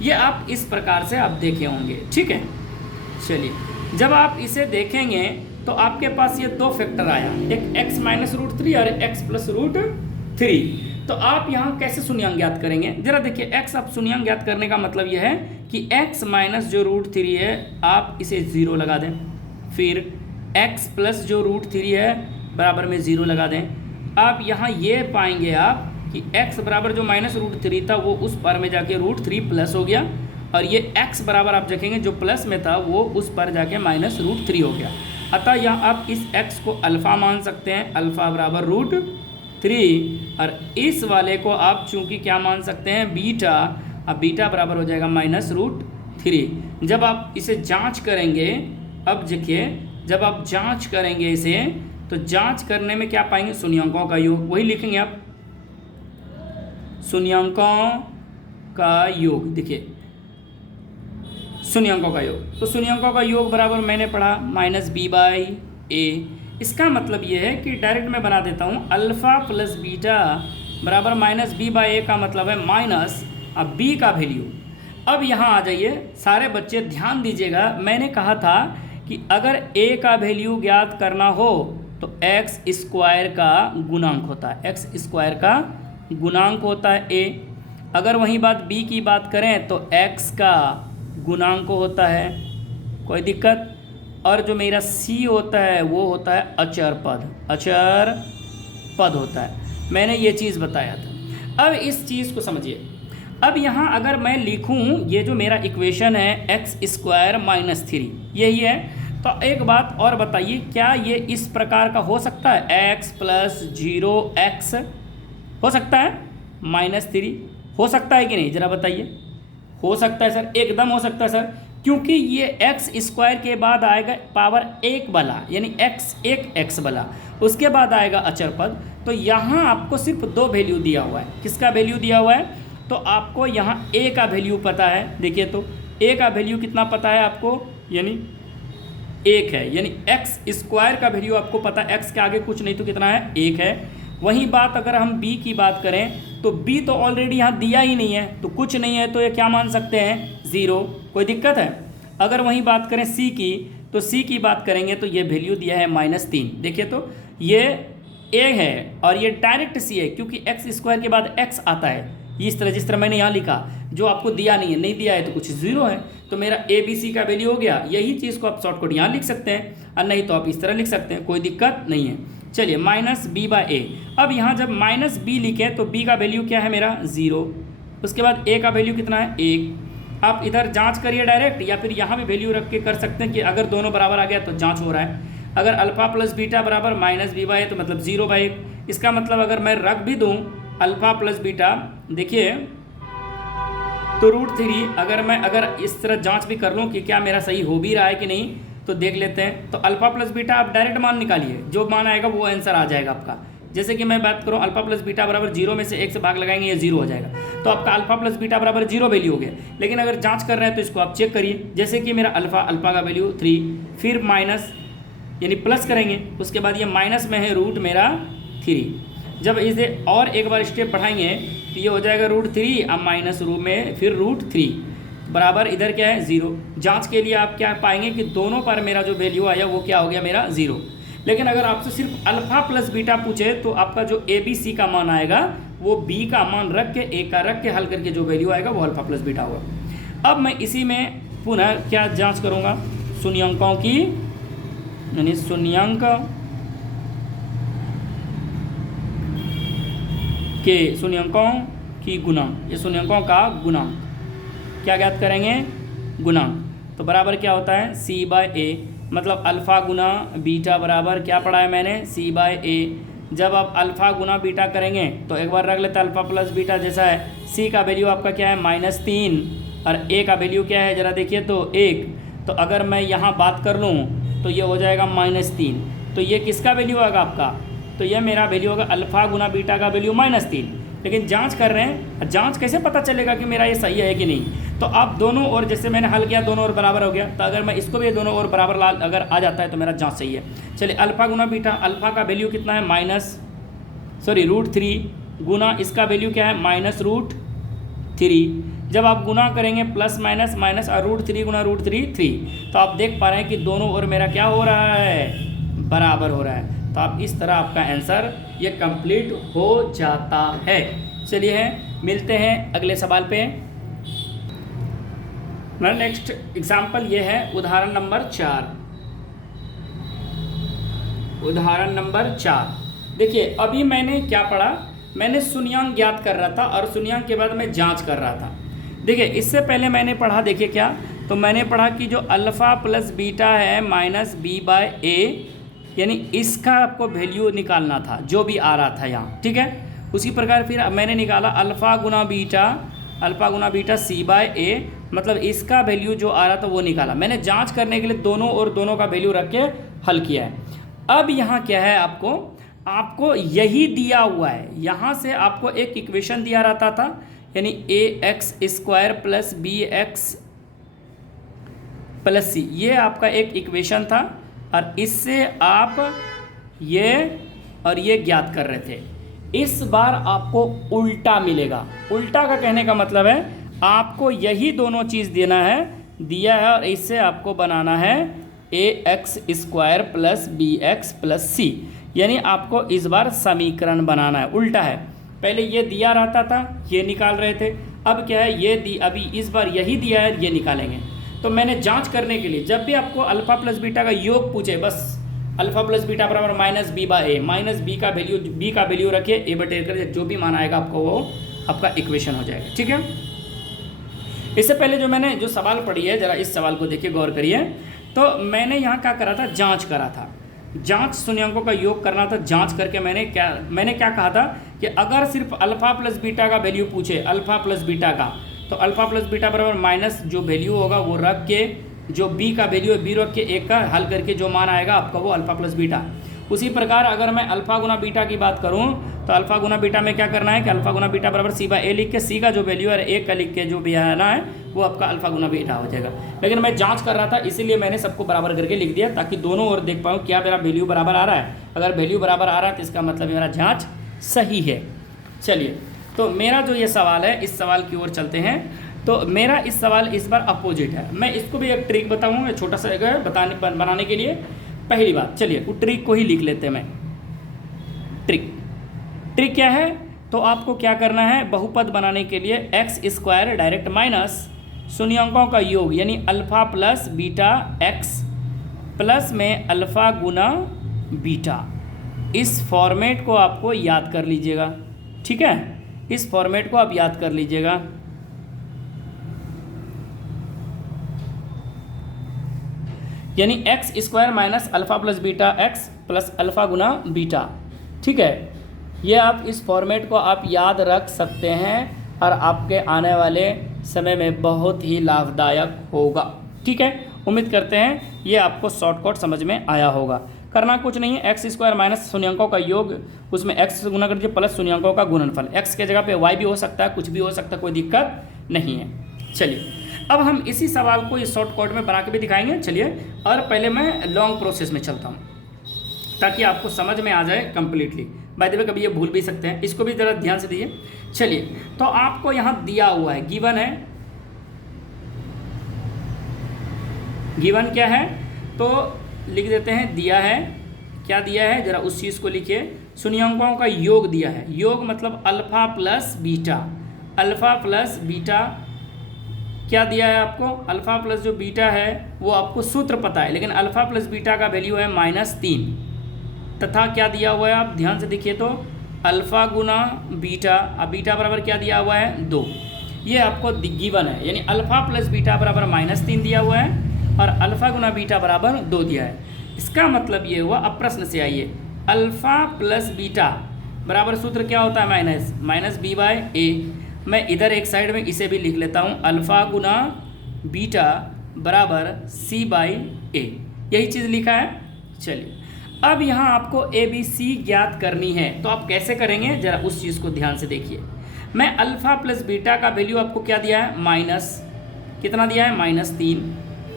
ये आप इस प्रकार से आप देखे होंगे। ठीक है, चलिए, जब आप इसे देखेंगे तो आपके पास ये 2 फैक्टर आया, एक x - √3 और x प्लस √3। तो आप यहाँ कैसे शून्यांक ज्ञात करेंगे, जरा देखिए। x आप शून्यांक ज्ञात करने का मतलब यह है कि x माइनस जो √3 है आप इसे 0 लगा दें, फिर x प्लस जो √3 है बराबर में 0 लगा दें। आप यहाँ ये पाएंगे आप कि x बराबर जो -√3 था वो उस पर में जाके √3 प्लस हो गया, और ये x बराबर आप देखेंगे जो प्लस में था वो उस पर जाके -√3 हो गया। अतः यहाँ आप इस x को अल्फ़ा मान सकते हैं, अल्फ़ा बराबर √3, और इस वाले को आप चूँकि क्या मान सकते हैं, बीटा। अब बीटा बराबर हो जाएगा -√3। जब आप इसे जांच करेंगे, अब देखिए जब आप जांच करेंगे इसे, तो जांच करने में क्या पाएंगे, शून्यांकों का योग, वही लिखेंगे आप, शून्यांकों का योग। देखिए शून्यांकों का योग, तो शून्यांकों का योग बराबर मैंने पढ़ा -b/a। इसका मतलब ये है कि डायरेक्ट मैं बना देता हूँ, अल्फ़ा प्लस बीटा बराबर -b/a का मतलब है माइनस अब b का वैल्यू। अब यहाँ आ जाइए सारे बच्चे, ध्यान दीजिएगा, मैंने कहा था कि अगर a का वैल्यू ज्ञात करना हो तो x² का गुणांक होता है, x² का गुणांक होता है a। अगर वहीं बात b की बात करें तो x का गुणांक होता है, कोई दिक्कत। और जो मेरा c होता है वो होता है अचर पद, अचर पद होता है। मैंने ये चीज़ बताया था। अब इस चीज़ को समझिए। अब यहाँ अगर मैं लिखूँ, ये जो मेरा इक्वेशन है x² - 3 यही है, तो एक बात और बताइए, क्या ये इस प्रकार का हो सकता है, x प्लस 0x हो सकता है, -3 हो सकता है कि नहीं, ज़रा बताइए। हो सकता है सर, एकदम हो सकता है सर, क्योंकि ये x² के बाद आएगा पावर 1 वाला, यानी x वाला, उसके बाद आएगा अचर पद। तो यहाँ आपको सिर्फ 2 वैल्यू दिया हुआ है। किसका वैल्यू दिया हुआ है, तो आपको यहाँ a का वैल्यू पता है। देखिए तो a का वैल्यू कितना पता है आपको, यानी 1 है, यानी x² का वैल्यू आपको पता है, x के आगे कुछ नहीं तो कितना है, 1 है। वही बात अगर हम b की बात करें तो b तो ऑलरेडी यहाँ दिया ही नहीं है, तो कुछ नहीं है, तो ये क्या मान सकते हैं, 0, कोई दिक्कत है। अगर वहीं बात करें c की, तो c की बात करेंगे तो ये वैल्यू दिया है -3। देखिए तो ये a है और ये डायरेक्ट c है, क्योंकि x² के बाद x आता है, इस तरह जिस तरह मैंने यहाँ लिखा, जो आपको दिया नहीं है, नहीं दिया है तो कुछ 0 है, तो मेरा ABC का वैल्यू हो गया। यही चीज़ को आप शॉर्टकट यहाँ लिख सकते हैं, और नहीं तो आप इस तरह लिख सकते हैं, कोई दिक्कत नहीं है। चलिए माइनस बी बाय ए। अब यहाँ जब माइनस बी लिखे तो बी का वैल्यू क्या है मेरा 0, उसके बाद ए का वैल्यू कितना है 1। आप इधर जांच करिए डायरेक्ट, या फिर यहाँ भी वैल्यू रख के कर सकते हैं कि अगर दोनों बराबर आ गया तो जांच हो रहा है। अगर अल्फा प्लस बीटा बराबर माइनस बी बाय ए तो मतलब 0/1। इसका मतलब अगर मैं रख भी दूँ अल्फा प्लस बीटा, देखिए तो √3, अगर इस तरह जांच भी कर लूँ कि क्या मेरा सही हो भी रहा है कि नहीं, तो देख लेते हैं। तो अल्फा प्लस बीटा आप डायरेक्ट मान निकालिए, जो मान आएगा वो आंसर आ जाएगा आपका। जैसे कि मैं बात करूँ अल्फा प्लस बीटा बराबर 0 में से 1 से भाग लगाएंगे, ये 0 हो जाएगा, तो आपका अल्फा प्लस बीटा बराबर 0 वैल्यू हो गया। लेकिन अगर जांच कर रहे हैं तो इसको आप चेक करिए, जैसे कि मेरा अल्फा का वैल्यू 3, फिर माइनस यानी प्लस करेंगे, उसके बाद ये माइनस में है रूट मेरा 3। जब इसे और एक बार स्टेप बढ़ाएंगे तो ये हो जाएगा √3, अब माइनस रूट में फिर √3 बराबर इधर क्या है 0। जांच के लिए आप क्या पाएंगे कि दोनों पर मेरा जो वैल्यू आया वो क्या हो गया मेरा 0। लेकिन अगर आपसे सिर्फ अल्फा प्लस बीटा पूछे तो आपका जो ए बी सी का मान आएगा वो बी का मान रख के ए का रख के हल करके जो वैल्यू आएगा वो अल्फा प्लस बीटा होगा। अब मैं इसी में पुनः क्या जांच करूँगा, शून्यंकों की यानी शून्यंक के शून्यंकों की गुणांक, ये शून्यंकों का गुणांक क्या ज्ञात करेंगे, गुणांक। तो बराबर क्या होता है c/a, मतलब अल्फ़ा गुना बीटा बराबर क्या पढ़ा है मैंने c/a। जब आप अल्फ़ा गुना बीटा करेंगे तो एक बार रख लेते हैं अल्फ़ा प्लस बीटा जैसा है। c का वैल्यू आपका क्या है -3 और a का वैल्यू क्या है ज़रा देखिए तो 1। तो अगर मैं यहाँ बात कर लूँ तो ये हो जाएगा -3, तो ये किसका वैल्यू आएगा आपका, तो ये मेरा वैल्यू होगा अल्फ़ा गुना बीटा का वैल्यू -3। लेकिन जांच कर रहे हैं, जांच कैसे पता चलेगा कि मेरा ये सही है कि नहीं, तो आप दोनों ओर जैसे मैंने हल किया दोनों ओर बराबर हो गया, तो अगर मैं इसको भी दोनों ओर बराबर अगर आ जाता है तो मेरा जांच सही है। चलिए अल्फ़ा गुना बीटा, अल्फ़ा का वैल्यू कितना है √3 गुना इसका वैल्यू क्या है -√3। जब आप गुना करेंगे प्लस माइनस माइनस और √3 गुना √3 3, तो आप देख पा रहे हैं कि दोनों ओर मेरा क्या हो रहा है, बराबर हो रहा है। तो आप इस तरह आपका आंसर ये कंप्लीट हो जाता है। चलिए मिलते हैं अगले सवाल पे। मेरा नेक्स्ट एग्जाम्पल ये है उदाहरण नंबर 4। उदाहरण नंबर 4 देखिए, अभी मैंने क्या पढ़ा, मैंने शून्यांक ज्ञात कर रहा था और शून्यांक के बाद मैं जांच कर रहा था। देखिए इससे पहले मैंने पढ़ा, देखिए क्या, तो मैंने पढ़ा कि जो अल्फ़ा प्लस बीटा है -b/a, यानी इसका आपको वैल्यू निकालना था जो भी आ रहा था यहाँ, ठीक है। उसी प्रकार फिर मैंने निकाला अल्फ़ा गुना बीटा c/a, मतलब इसका वैल्यू जो आ रहा था वो निकाला। मैंने जांच करने के लिए दोनों और दोनों का वैल्यू रख के हल किया है। अब यहाँ क्या है, आपको यही दिया हुआ है, यहाँ से आपको एक इक्वेशन दिया रहता था, यानी ax² + bx + c, ये आपका एक इक्वेशन था और इससे आप ये और ये ज्ञात कर रहे थे। इस बार आपको उल्टा मिलेगा। उल्टा का कहने का मतलब है आपको यही दोनों चीज़ दिया है और इससे आपको बनाना है ax² + bx + c, यानी आपको इस बार समीकरण बनाना है, उल्टा है। पहले ये दिया रहता था, ये निकाल रहे थे, अब क्या है अभी इस बार यही दिया है, ये निकालेंगे। तो मैंने जांच करने के लिए जब भी आपको अल्फ़ा प्लस बीटा का योग पूछे, बस अल्फ़ा प्लस बीटा बराबर -b/a, -b का वैल्यू रखिए, a/a जो भी मान आएगा आपको वो आपका इक्वेशन हो जाएगा, ठीक है। इससे पहले जो सवाल पढ़ी है, ज़रा इस सवाल को देखिए, गौर करिए। तो मैंने यहाँ क्या करा था, जाँच करा था, जांच शून्यंकों का योग करना था। जांच करके मैंने क्या कहा था कि अगर सिर्फ अल्फ़ा प्लस बीटा का वैल्यू पूछे, अल्फ़ा प्लस बीटा का, तो अल्फ़ा प्लस बीटा बराबर माइनस जो वैल्यू होगा वो रख के, जो बी का वैल्यू है बी रख के 1 का हल करके जो मान आएगा आपका वो अल्फ़ा प्लस बीटा। उसी प्रकार अगर मैं अल्फ़ा गुना बीटा की बात करूं तो अल्फ़ा गुना बीटा में क्या करना है कि अल्फ़ा गुना बीटा बराबर c/a लिख के c का जो वैल्यू है 1 का लिख के जो भी आना है वो आपका अल्फ़ा गुना बीटा हो जाएगा। लेकिन मैं जांच कर रहा था इसीलिए मैंने सबको बराबर करके लिख दिया, ताकि दोनों ओर देख पाऊँ क्या मेरा वैल्यू बराबर आ रहा है। अगर वैल्यू बराबर आ रहा है तो इसका मतलब मेरा जाँच सही है। चलिए, तो मेरा जो ये सवाल है, इस सवाल की ओर चलते हैं। तो मेरा इस सवाल इस बार अपोजिट है। मैं इसको भी एक ट्रिक बताऊँगा, छोटा सा बनाने के लिए। पहली बात, चलिए वो ट्रिक को ही लिख लेते हैं। मैं ट्रिक क्या है, तो आपको क्या करना है, बहुपद बनाने के लिए x² डायरेक्ट माइनस शून्यंकों का योग, यानी alpha plus beta x plus में अल्फ़ा गुना बीटा, इस फॉर्मेट को आपको याद कर लीजिएगा, ठीक है, इस फॉर्मेट को आप याद कर लीजिएगा। यानी X square minus alpha plus beta X plus alpha गुना बीटा, ठीक है। ये आप इस फॉर्मेट को आप याद रख सकते हैं और आपके आने वाले समय में बहुत ही लाभदायक होगा, ठीक है। उम्मीद करते हैं ये आपको शॉर्टकट समझ में आया होगा। करना कुछ नहीं है, एक्स स्क्वायर माइनस शून्यांकों का योग, उसमें एक्स गुना कर दीजिए प्लस शून्यांकों का गुणनफल। एक्स के जगह पे वाई भी हो सकता है, कुछ भी हो सकता है, कोई दिक्कत नहीं है। चलिए अब हम इसी सवाल को इस शॉर्टकट में बना के भी दिखाएंगे। चलिए, और पहले मैं लॉन्ग प्रोसेस में चलता हूँ ताकि आपको समझ में आ जाए कंप्लीटली। बाय द वे कभी ये भूल भी सकते हैं, इसको भी ज़रा ध्यान से दीजिए। चलिए, तो आपको यहाँ दिया हुआ है, गिवन है, गिवन क्या है तो लिख देते हैं दिया है। क्या दिया है, जरा उस चीज़ को लिखिए। शून्यांकों का योग दिया है, योग मतलब alpha plus beta, alpha plus beta क्या दिया है आपको, अल्फ़ा प्लस जो बीटा है वो आपको सूत्र पता है, लेकिन अल्फ़ा प्लस बीटा का वैल्यू है -3, तथा क्या दिया हुआ है आप ध्यान से देखिए तो अल्फ़ा गुना बीटा, अब बीटा बराबर क्या दिया हुआ है 2, ये आपको गिवन है। यानी अल्फ़ा प्लस बीटा बराबर -3 दिया हुआ है और अल्फ़ा गुना बीटा बराबर 2 दिया है। इसका मतलब ये हुआ, अब प्रश्न से आइए, अल्फ़ा प्लस बीटा बराबर सूत्र क्या होता है माइनस बी बाय ए। मैं इधर एक साइड में इसे भी लिख लेता हूँ, अल्फ़ा गुना बीटा बराबर सी बाई ए, यही चीज़ लिखा है। चलिए, अब यहाँ आपको ए बी सी ज्ञात करनी है, तो आप कैसे करेंगे जरा उस चीज़ को ध्यान से देखिए। मैं अल्फ़ा प्लस बीटा का वैल्यू आपको क्या दिया है, माइनस कितना दिया है -3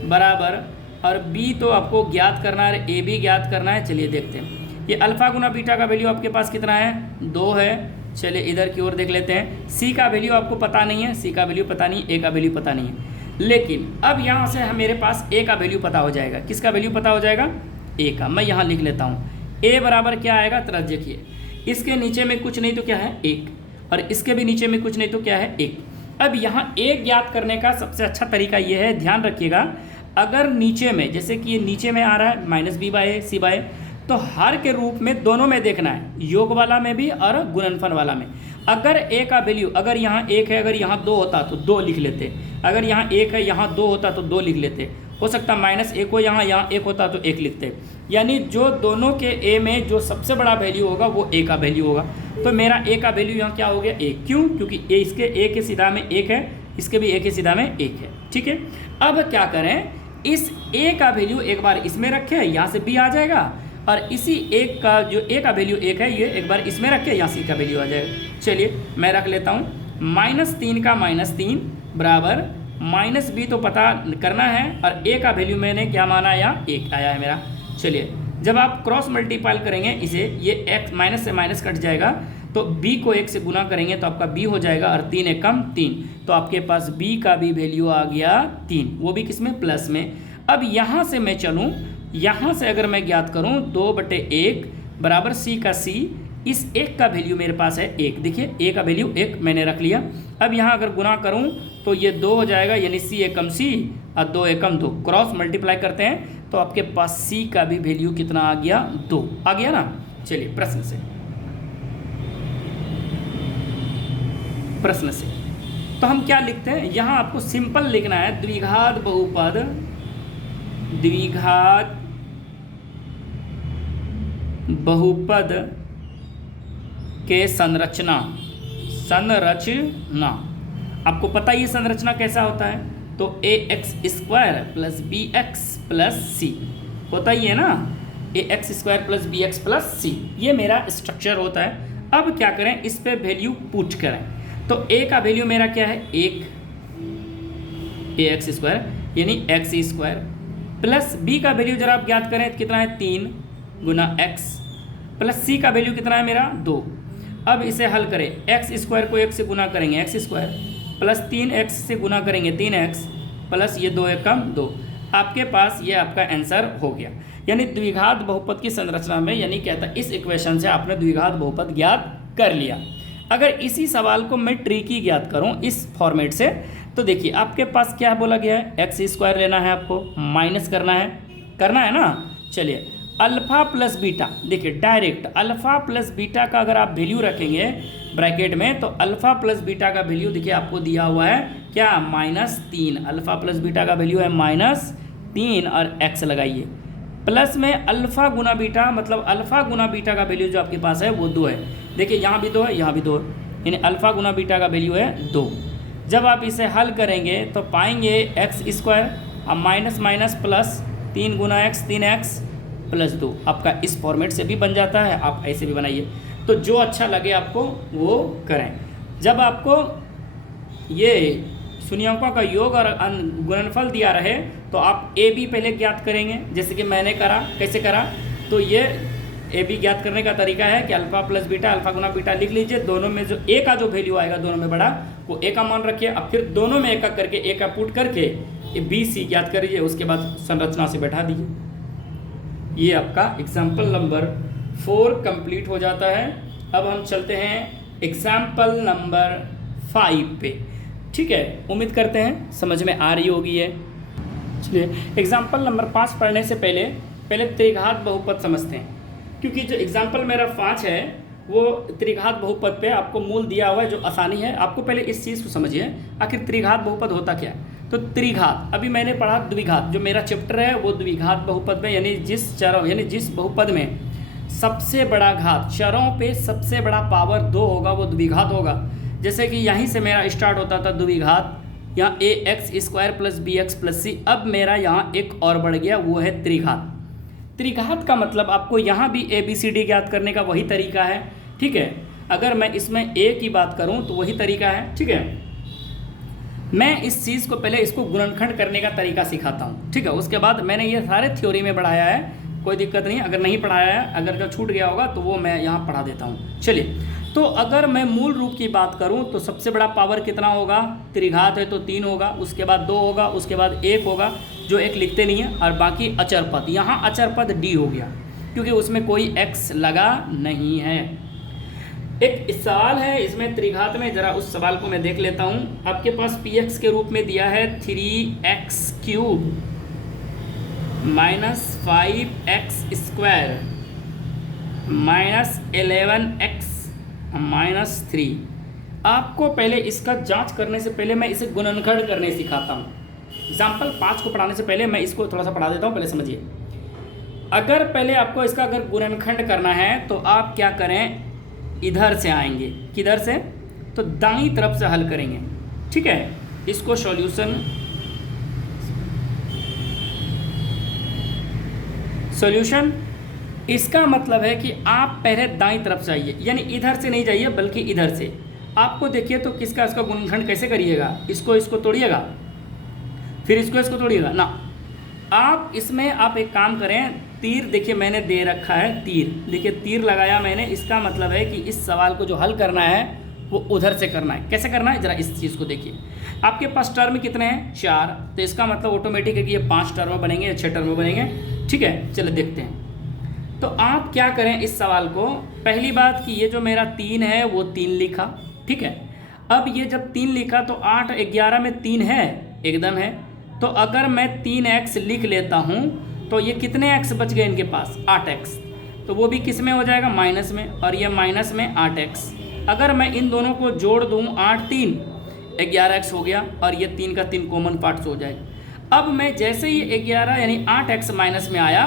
बराबर, और बी तो आपको ज्ञात करना है, ए बी ज्ञात करना है। चलिए देखते हैं, ये अल्फ़ा गुना बीटा का वैल्यू आपके पास कितना है 2 है। चलिए इधर की ओर देख लेते हैं, सी का वैल्यू आपको पता नहीं है, सी का वैल्यू पता नहीं, ए का वैल्यू पता नहीं है, लेकिन अब यहाँ से मेरे पास ए का वैल्यू पता हो जाएगा। किसका वैल्यू पता हो जाएगा, ए का। मैं यहाँ लिख लेता हूँ, ए बराबर क्या आएगा, तरह देखिए, इसके नीचे में कुछ नहीं तो क्या है 1, और इसके भी नीचे में कुछ नहीं तो क्या है 1। अब यहाँ ए ज्ञात करने का सबसे अच्छा तरीका ये है, ध्यान रखिएगा, अगर नीचे में जैसे कि ये नीचे में आ रहा है -b बाय ए सी बाय, तो हर के रूप में दोनों में देखना है, योग वाला में भी और गुणनफल वाला में। अगर ए का वैल्यू अगर यहाँ 1 है, अगर यहाँ 2 होता तो 2 लिख लेते, अगर यहाँ 1 है यहाँ 2 होता तो 2 लिख लेते, हो सकता -1 हो यहाँ 1 होता तो 1 लिखते। यानी जो दोनों के ए में जो सबसे बड़ा वैल्यू होगा वो ए का वैल्यू होगा। तो मेरा ए का वैल्यू यहाँ क्या हो गया 1, क्यों, क्योंकि ए इसके ए के सीधा में 1 है, इसके भी ए के सीधा में 1 है, ठीक है। अब क्या करें, इस ए का वैल्यू एक बार इसमें रखें, यहाँ से बी आ जाएगा, और इसी एक का जो ए का वैल्यू 1 है ये एक बार इसमें रख के यहाँ सी का वैल्यू आ जाएगा। चलिए मैं रख लेता हूँ, -3 का -3 बराबर -b तो पता करना है, और ए का वैल्यू मैंने क्या माना, यहाँ 1 आया है मेरा। चलिए जब आप क्रॉस मल्टीप्लाई करेंगे इसे, ये x माइनस से माइनस कट जाएगा, तो b को 1 से गुना करेंगे तो आपका b हो जाएगा, और 3 एकम 3, तो आपके पास b का भी वैल्यू आ गया 3, वो भी किसमें, प्लस में। अब यहाँ से मैं चलूँ, यहाँ से अगर मैं ज्ञात करूँ 2/1 बराबर c का c, इस 1 का वैल्यू मेरे पास है 1, देखिए a का वैल्यू 1 मैंने रख लिया। अब यहाँ अगर गुना करूँ तो ये 2 हो जाएगा, यानी c एकम c और 2 एकम 2, क्रॉस मल्टीप्लाई करते हैं तो आपके पास c का भी वैल्यू कितना आ गया, 2 आ गया ना। चलिए प्रश्न से तो हम क्या लिखते हैं, यहाँ आपको सिंपल लिखना है, द्विघात बहुपद, द्विघात बहुपद के संरचना आपको पता ही संरचना कैसा होता है, तो ax² plus bx plus c होता ही है ना, ax² plus bx plus c, ये मेरा स्ट्रक्चर होता है। अब क्या करें, इस पे वैल्यू पुट करें, तो a का वैल्यू मेरा क्या है 1 ax² यानी x² प्लस b का वैल्यू जरा आप ज्ञात करें कितना है 3 गुना x, प्लस c का वैल्यू कितना है मेरा 2। अब इसे हल करें, x² को 1 से गुना करेंगे x² प्लस 3x से गुना करेंगे 3x प्लस ये 2 एकम 2, आपके पास ये आपका आंसर हो गया। यानी द्विघात बहुपद की संरचना में, यानी कहता है इस इक्वेशन से आपने द्विघात बहुपद ज्ञात कर लिया। अगर इसी सवाल को मैं ट्रिकी ज्ञात करूं इस फॉर्मेट से, तो देखिए आपके पास क्या बोला गया है, x² लेना है आपको, माइनस करना है ना। चलिए अल्फ़ा प्लस बीटा, देखिए डायरेक्ट अल्फ़ा प्लस बीटा का अगर आप वैल्यू रखेंगे ब्रैकेट में, तो अल्फ़ा प्लस बीटा का वैल्यू देखिए आपको दिया हुआ है क्या, -3। अल्फ़ा प्लस बीटा का वैल्यू है -3 और x लगाइए, प्लस में अल्फ़ा गुना बीटा, मतलब अल्फ़ा गुना बीटा का वैल्यू जो आपके पास है वो 2 है। देखिए यहाँ भी 2 है, यहाँ भी 2 है, यानी अल्फ़ा गुना बीटा का वैल्यू है 2। जब आप इसे हल करेंगे तो पाएंगे x², अब माइनस माइनस प्लस 3 गुना x 3x प्लस 2, आपका इस फॉर्मेट से भी बन जाता है, आप ऐसे भी बनाइए, तो जो अच्छा लगे आपको वो करें। जब आपको ये शून्यंकों का योग और गुणनफल दिया रहे तो आप ए बी पहले ज्ञात करेंगे, जैसे कि मैंने करा। कैसे करा, तो ये ए बी ज्ञात करने का तरीका है कि अल्फ़ा प्लस बीटा, अल्फ़ा गुना बीटा लिख लीजिए, दोनों में जो ए का जो वैल्यू आएगा दोनों में बड़ा, वो ए का मान रखिए। अब फिर दोनों में एक करके ए का पुट करके बी सी ज्ञात करिए, उसके बाद संरचना से बैठा दीजिए। ये आपका एग्जाम्पल नंबर 4 कंप्लीट हो जाता है। अब हम चलते हैं एग्जाम्पल नंबर 5 पे। ठीक है, उम्मीद करते हैं समझ में आ रही होगी ये। चलिए एग्जाम्पल नंबर 5 पढ़ने से पहले त्रिघात बहुपद समझते हैं, क्योंकि जो एग्जाम्पल मेरा 5 है वो त्रिघात बहुपद पे आपको मूल दिया हुआ है, जो आसानी है। आपको पहले इस चीज़ को समझिए, आखिर त्रिघात बहुपद होता क्या है। तो त्रिघात, अभी मैंने पढ़ा द्विघात, जो मेरा चैप्टर है वो द्विघात बहुपद में, यानी जिस बहुपद में सबसे बड़ा घात, चरों पे सबसे बड़ा पावर 2 होगा वो द्विघात होगा। जैसे कि यहीं से मेरा स्टार्ट होता था द्विघात, यहाँ ax² plus bx plus c, अब मेरा यहाँ एक और बढ़ गया, वो है त्रिघात। त्रिघात का मतलब आपको यहाँ भी ABCD ज्ञात करने का वही तरीका है। ठीक है, अगर मैं इसमें a की बात करूँ तो वही तरीका है। ठीक है, मैं इस चीज़ को पहले इसको गुणनखंड करने का तरीका सिखाता हूँ। ठीक है, उसके बाद मैंने ये सारे थ्योरी में बढ़ाया है, कोई दिक्कत नहीं। अगर नहीं पढ़ाया है, अगर जो छूट गया होगा तो वो मैं यहाँ पढ़ा देता हूँ। चलिए, तो अगर मैं मूल रूप की बात करूं तो सबसे बड़ा पावर कितना होगा, त्रिघात है तो 3 होगा, उसके बाद 2 होगा, उसके बाद 1 होगा, जो 1 लिखते नहीं है, और बाकी अचर पद। यहाँ अचर पद d हो गया क्योंकि उसमें कोई x लगा नहीं है। एक सवाल है इसमें त्रिघात में, जरा उस सवाल को मैं देख लेता हूँ। आपके पास px के रूप में दिया है 3x³ -5x² -11x -3। आपको पहले इसका जांच करने से पहले मैं इसे गुणनखंड करने सिखाता हूँ। एग्जाम्पल 5 को पढ़ाने से पहले मैं इसको थोड़ा सा पढ़ा देता हूँ, पहले समझिए। अगर पहले आपको इसका अगर गुणनखंड करना है तो आप क्या करें, इधर से आएंगे, किधर से, तो दाईं तरफ से हल करेंगे। ठीक है, इसको सॉल्यूशन इसका मतलब है कि आप पहले दाईं तरफ से आइए, यानी इधर से नहीं जाइए बल्कि इधर से। आपको देखिए तो किसका इसका गुणनखंड कैसे करिएगा, इसको तोड़िएगा, फिर इसको तोड़िएगा ना। आप इसमें आप एक काम करें, तीर देखिए मैंने दे रखा है, तीर देखिए, तीर लगाया मैंने। इसका मतलब है कि इस सवाल को जो हल करना है वो उधर से करना है। कैसे करना है, ज़रा इस चीज़ को देखिए। आपके पास टर्म कितने हैं, 4, तो इसका मतलब ऑटोमेटिक है कि ये 5 टर्म बनेंगे या 6 टर्म बनेंगे। ठीक है, चलो देखते हैं। तो आप क्या करें इस सवाल को, पहली बात कि ये जो मेरा 3 है वो 3 लिखा। ठीक है, अब ये जब 3 लिखा तो 8 11 में 3 है, एकदम है। तो अगर मैं 3x लिख लेता हूँ तो ये कितने x बच गए इनके पास, 8x, तो वो भी किस में हो जाएगा, माइनस में, और ये माइनस में 8x। अगर मैं इन दोनों को जोड़ दूँ, 8 3 11x हो गया, और ये 3 का 3 कॉमन पार्ट्स हो जाएगा। अब मैं जैसे ही 11 यानी 8x माइनस में आया,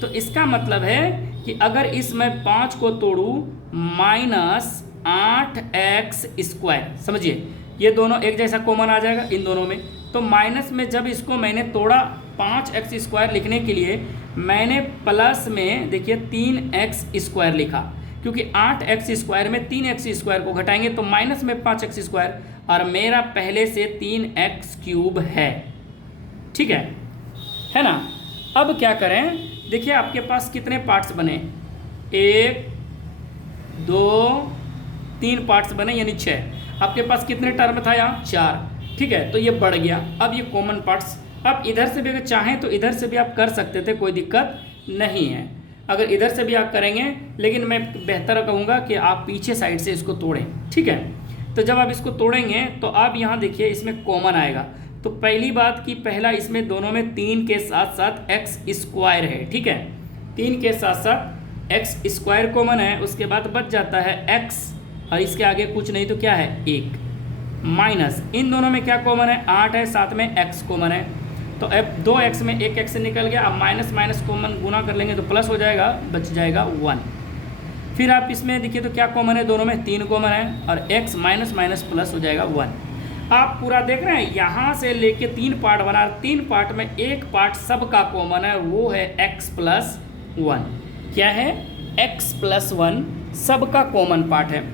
तो इसका मतलब है कि अगर इसमें 5 को तोड़ूँ, -8x², समझिए ये दोनों एक जैसा कॉमन आ जाएगा इन दोनों में। तो माइनस में जब इसको मैंने तोड़ा 5x² लिखने के लिए, मैंने प्लस में देखिए 3x² लिखा, क्योंकि 8x² में 3x² को घटाएंगे तो माइनस में 5x², और मेरा पहले से 3x³ है। ठीक है ना। अब क्या करें, देखिए आपके पास कितने पार्ट्स बने, 1 2 3 पार्ट्स बने, यानी 6। आपके पास कितने टर्म था यहाँ, 4। ठीक है, तो ये बढ़ गया। अब ये कॉमन पार्ट्स, अब इधर से भी अगर चाहें तो इधर से भी आप कर सकते थे, कोई दिक्कत नहीं है अगर इधर से भी आप करेंगे, लेकिन मैं बेहतर कहूँगा कि आप पीछे साइड से इसको तोड़ें। ठीक है, तो जब आप इसको तोड़ेंगे तो आप यहाँ देखिए इसमें कॉमन आएगा। तो पहली बात कि पहला इसमें दोनों में 3 के साथ साथ x² है। ठीक है, 3 के साथ साथ एक्स स्क्वायर कॉमन है, उसके बाद बच जाता है एक्स और इसके आगे कुछ नहीं तो क्या है 1 माइनस इन दोनों में क्या कॉमन है 8 है, साथ में एक्स कॉमन है। तो अब 2x में 1x निकल गया, अब माइनस माइनस कॉमन गुना कर लेंगे तो प्लस हो जाएगा, बच जाएगा 1। फिर आप इसमें देखिए तो क्या कॉमन है, दोनों में 3 कॉमन है और x माइनस माइनस प्लस हो जाएगा 1। आप पूरा देख रहे हैं यहाँ से लेके 3 पार्ट बना, 3 पार्ट में एक पार्ट सबका कॉमन है, वो है x प्लस 1। क्या है x प्लस 1 सबका कॉमन पार्ट है।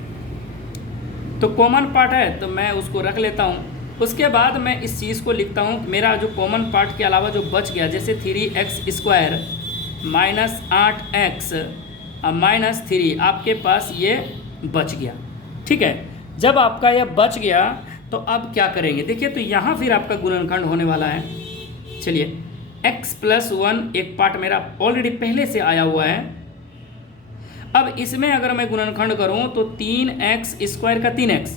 तो कॉमन पार्ट है तो मैं उसको रख लेता हूँ। उसके बाद मैं इस चीज़ को लिखता हूँ, मेरा जो कॉमन पार्ट के अलावा जो बच गया, जैसे 3x square minus 8x minus 3 आपके पास ये बच गया। ठीक है, जब आपका यह बच गया तो अब क्या करेंगे, देखिए तो यहाँ फिर आपका गुणनखंड होने वाला है। चलिए x प्लस 1 एक पार्ट मेरा ऑलरेडी पहले से आया हुआ है। अब इसमें अगर मैं गुणनखंड करूँ तो 3x स्क्वायर का 3x,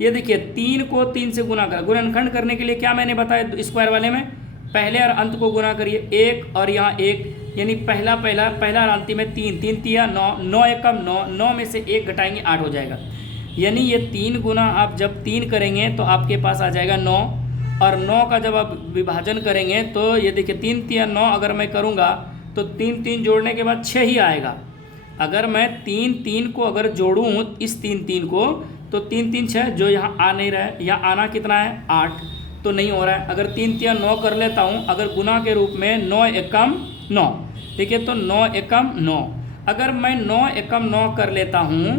ये देखिए 3 को 3 से गुना कर, गुणनखंड करने के लिए क्या मैंने बताया स्क्वायर वाले में, पहले और अंत को गुना करिए 1 और यहाँ 1, यानी पहला और अंतिम में 3, 3 तिया 9, 9 एकम 9, 9 में से 1 घटाएंगे 8 हो जाएगा। यानी ये 3 गुना आप जब 3 करेंगे तो आपके पास आ जाएगा 9, और 9 का जब आप विभाजन करेंगे तो ये देखिए 3 तिया 9 अगर मैं करूँगा तो 3 3 जोड़ने के बाद 6 ही आएगा। अगर मैं 3 3 को अगर जोड़ूँ इस 3 3 को तो 3 3 6, जो यहाँ आ नहीं रहा है, यहाँ आना कितना है 8, तो नहीं हो रहा है। अगर 3 तिया 9 कर लेता हूँ अगर गुना के रूप में 9 एकम 9, देखिए तो 9 एकम 9, अगर मैं 9 एकम 9 कर लेता हूँ,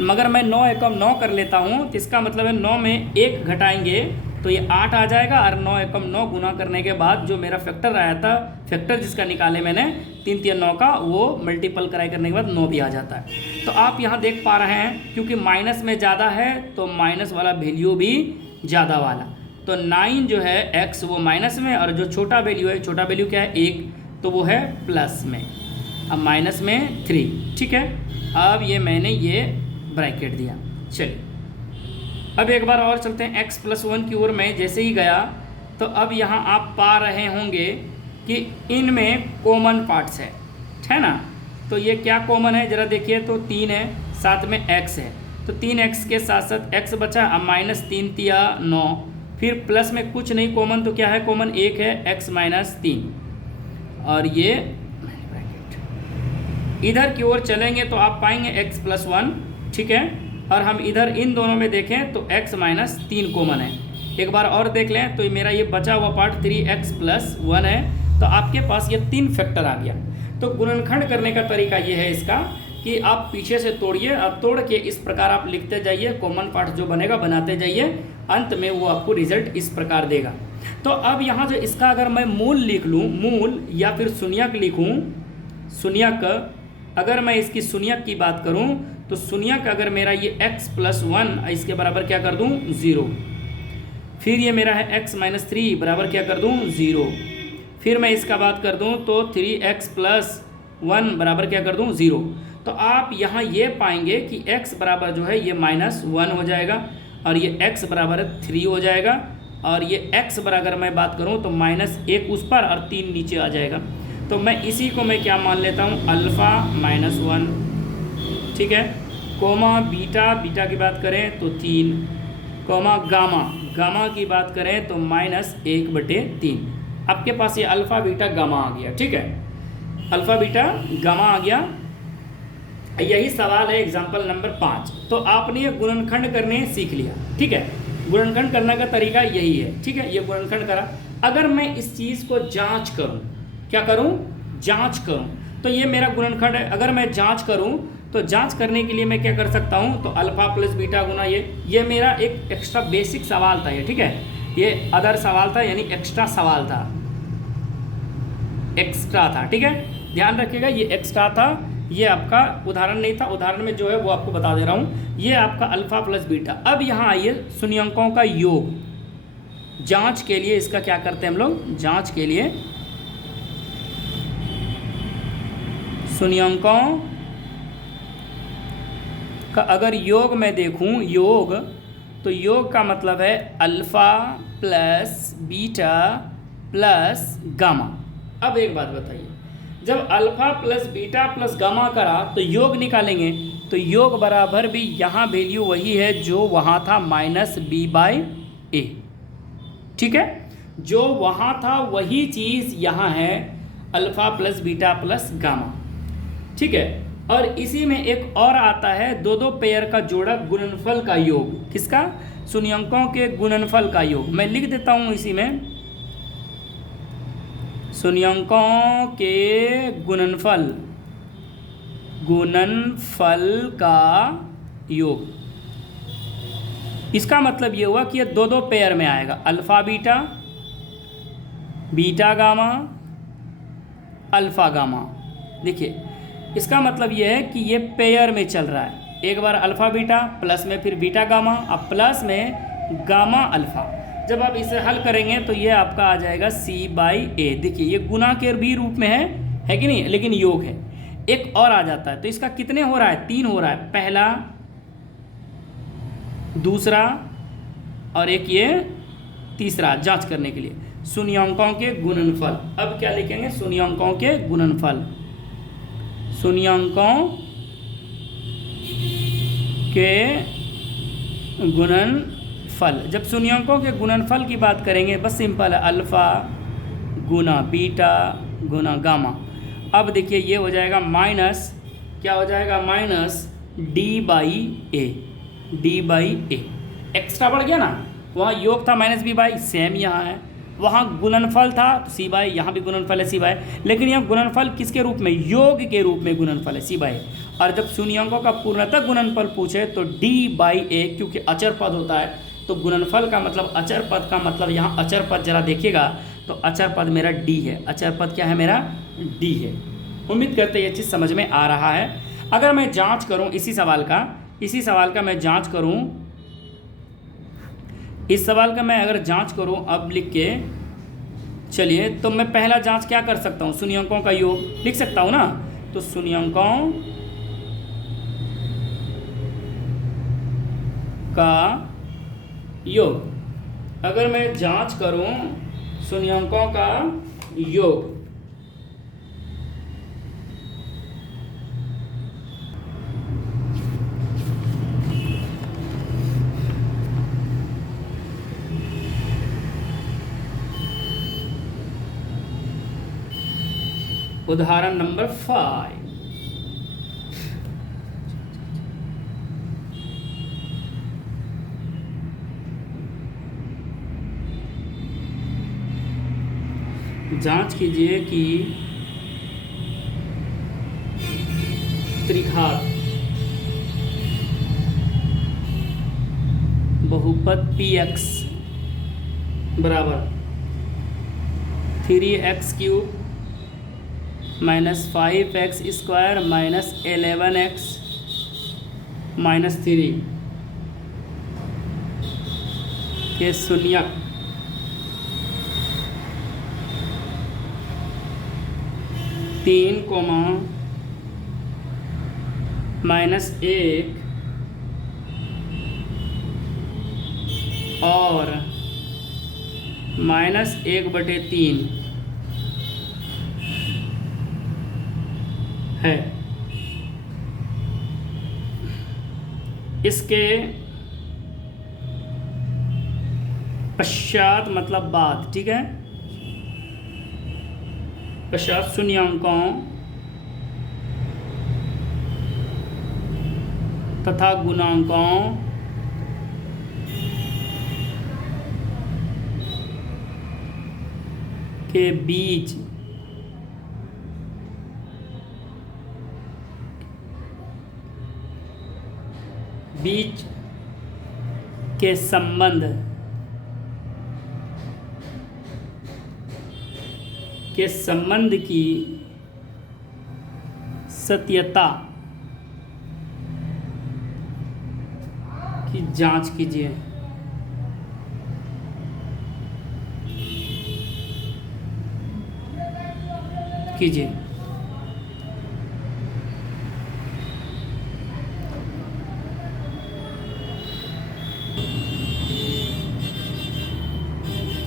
मगर मैं 9 एकम 9 कर लेता हूँ तो इसका मतलब है 9 में 1 घटाएंगे तो ये 8 आ जाएगा, और 9 एकम 9 गुना करने के बाद जो मेरा फैक्टर आया था, फैक्टर जिसका निकाले मैंने 3 तिया 9 का, वो मल्टीपल कराई करने के बाद 9 भी आ जाता है। तो आप यहाँ देख पा रहे हैं क्योंकि माइनस में ज़्यादा है तो माइनस वाला वैल्यू भी ज़्यादा वाला, तो 9 जो है x वो माइनस में, और जो छोटा वैल्यू है, छोटा वैल्यू क्या है 1, तो वो है प्लस में, अब माइनस में 3। ठीक है, अब ये मैंने ये ब्रैकेट दिया। चलिए अब एक बार और चलते हैं x प्लस 1 की ओर। मैं जैसे ही गया तो अब यहाँ आप पा रहे होंगे कि इनमें कॉमन पार्ट्स है ना। तो ये क्या कॉमन है ज़रा देखिए, तो 3 है, साथ में x है, तो 3x के साथ साथ x बचा, अब माइनस 3 तिया 9, फिर प्लस में कुछ नहीं कॉमन, तो क्या है कॉमन 1 है, x माइनस 3, और ये इधर की ओर चलेंगे तो आप पाएंगे x प्लस 1। ठीक है, और हम इधर इन दोनों में देखें तो x माइनस 3 कॉमन है। एक बार और देख लें तो मेरा ये बचा हुआ पार्ट 3x प्लस 1 है, तो आपके पास ये 3 फैक्टर आ गया। तो गुणनखंड करने का तरीका ये है इसका कि आप पीछे से तोड़िए, अब तोड़ के इस प्रकार आप लिखते जाइए, कॉमन पार्ट जो बनेगा बनाते जाइए, अंत में वो आपको रिजल्ट इस प्रकार देगा। तो अब यहाँ जो इसका अगर मैं मूल लिख लूँ, मूल या फिर शून्यक लिखूँ, शून्यक, अगर मैं इसकी शून्यक की बात करूँ तो शून्यक अगर मेरा ये x प्लस 1 इसके बराबर क्या कर दूँ 0, फिर ये मेरा है x माइनस 3 बराबर क्या कर दूँ 0, फिर मैं इसका बात कर दूँ तो 3x प्लस 1 बराबर क्या कर दूँ 0। तो आप यहाँ ये पाएंगे कि x बराबर जो है ये माइनस 1 हो जाएगा, और ये x बराबर 3 हो जाएगा, और ये x बराबर मैं बात करूँ तो माइनस 1 उस पर और 3 नीचे आ जाएगा। तो मैं इसी को मैं क्या मान लेता हूँ अल्फ़ा माइनस 1। ठीक है, कोमा बीटा, बीटा की बात करें तो 3, कोमा गामा, गामा की बात करें तो माइनस 1/3। आपके पास ये अल्फ़ा बीटा गामा आ गया। ठीक है, अल्फ़ा बीटा गामा आ गया। यही सवाल है एग्जाम्पल नंबर 5। तो आपने ये गुणनखंड करने सीख लिया। ठीक है, गुणनखंड करने का तरीका यही है। ठीक है, ये गुणनखंड करा। अगर मैं इस चीज़ को जांच करूं, क्या करूं, जांच करूं, तो ये मेरा गुणनखंड है। अगर मैं जांच करूं तो जांच करने के लिए मैं क्या कर सकता हूं, तो अल्फ़ा प्लस बीटा गुना ये मेरा एक एक्स्ट्रा बेसिक सवाल था ये। ठीक है, ये अदर सवाल था, यानी एक्स्ट्रा सवाल था, एक्स्ट्रा था। ठीक है, ध्यान रखिएगा ये एक्स्ट्रा था, ये आपका उदाहरण नहीं था। उदाहरण में जो है वो आपको बता दे रहा हूँ, ये आपका अल्फ़ा प्लस बीटा। अब यहाँ आइए शून्यंकों का योग, जांच के लिए इसका क्या करते हैं हम लोग, जांच के लिए शून्यंकों का अगर योग मैं देखूं, योग, तो योग का मतलब है alpha plus beta plus gamma. अब एक बात बताइए, जब alpha plus beta plus gamma करा तो योग निकालेंगे, तो योग बराबर भी यहाँ वैल्यू वही है जो वहाँ था -b/a। ठीक है, जो वहाँ था वही चीज़ यहाँ है, alpha plus beta plus gamma. ठीक है, और इसी में एक और आता है दो दो पेयर का जोड़ा गुणनफल का योग। किसका? शून्यंकों के गुणनफल का योग। मैं लिख देता हूँ इसी में, शून्यंकों के गुणनफल का योग। इसका मतलब ये हुआ कि ये दो दो पेयर में आएगा, alpha beta, beta gamma, alpha gamma. देखिए इसका मतलब ये है कि ये पेयर में चल रहा है, एक बार अल्फ़ा बीटा प्लस में फिर बीटा गामा, अब प्लस में गामा अल्फ़ा। जब आप इसे हल करेंगे तो ये आपका आ जाएगा c/a। देखिए ये गुना के भी रूप में है कि नहीं, लेकिन योग है। एक और आ जाता है, तो इसका कितने हो रहा है? 3 हो रहा है, पहला, दूसरा और एक ये तीसरा, जांच करने के लिए। शून्यंकों के गुणनफल, अब क्या लिखेंगे? शून्यंकों के गुणनफल, शून्यंकों के गुणनफल। जब शून्यंकों के गुणनफल की बात करेंगे, बस सिंपल है, अल्फ़ा गुना बीटा गुना गामा। अब देखिए ये हो जाएगा माइनस, क्या हो जाएगा? -d/a, d/a। एक्स्ट्रा बढ़ गया ना, वहाँ योग था -b/, सेम यहाँ है। वहाँ गुणनफल था तो c/, यहाँ भी गुणनफल है c/, लेकिन यहाँ गुणनफल किसके रूप में? योग के रूप में गुणनफल है c/। और जब शून्यंकों का पूर्णतः गुणनफल पूछे तो d/a, क्योंकि अचर पद होता है तो गुणनफल का मतलब अचर पद का मतलब, यहाँ अचर पद जरा देखिएगा तो अचर पद मेरा d है। अचर पद क्या है मेरा? d है। उम्मीद करते ये चीज़ समझ में आ रहा है। अगर मैं जांच करूं इसी सवाल का मैं जांच करूं, इस सवाल का मैं अगर जांच करूं अब लिख के, चलिए, तो मैं पहला जांच क्या कर सकता हूं? शून्यंकों का योग लिख सकता हूं ना, तो शून्यंकों का योग। अगर मैं जांच करूं शून्यंकों का योग, उदाहरण नंबर 5। जांच कीजिए कि त्रिघात बहुपद px बराबर 3x³ -5x² -11x -3 के शून्यक -1 और -1/3 है। इसके पश्चात मतलब बाद, ठीक है, पश्चात शून्यंकों तथा गुणांकों के बीच के संबंध की सत्यता की जांच कीजिए।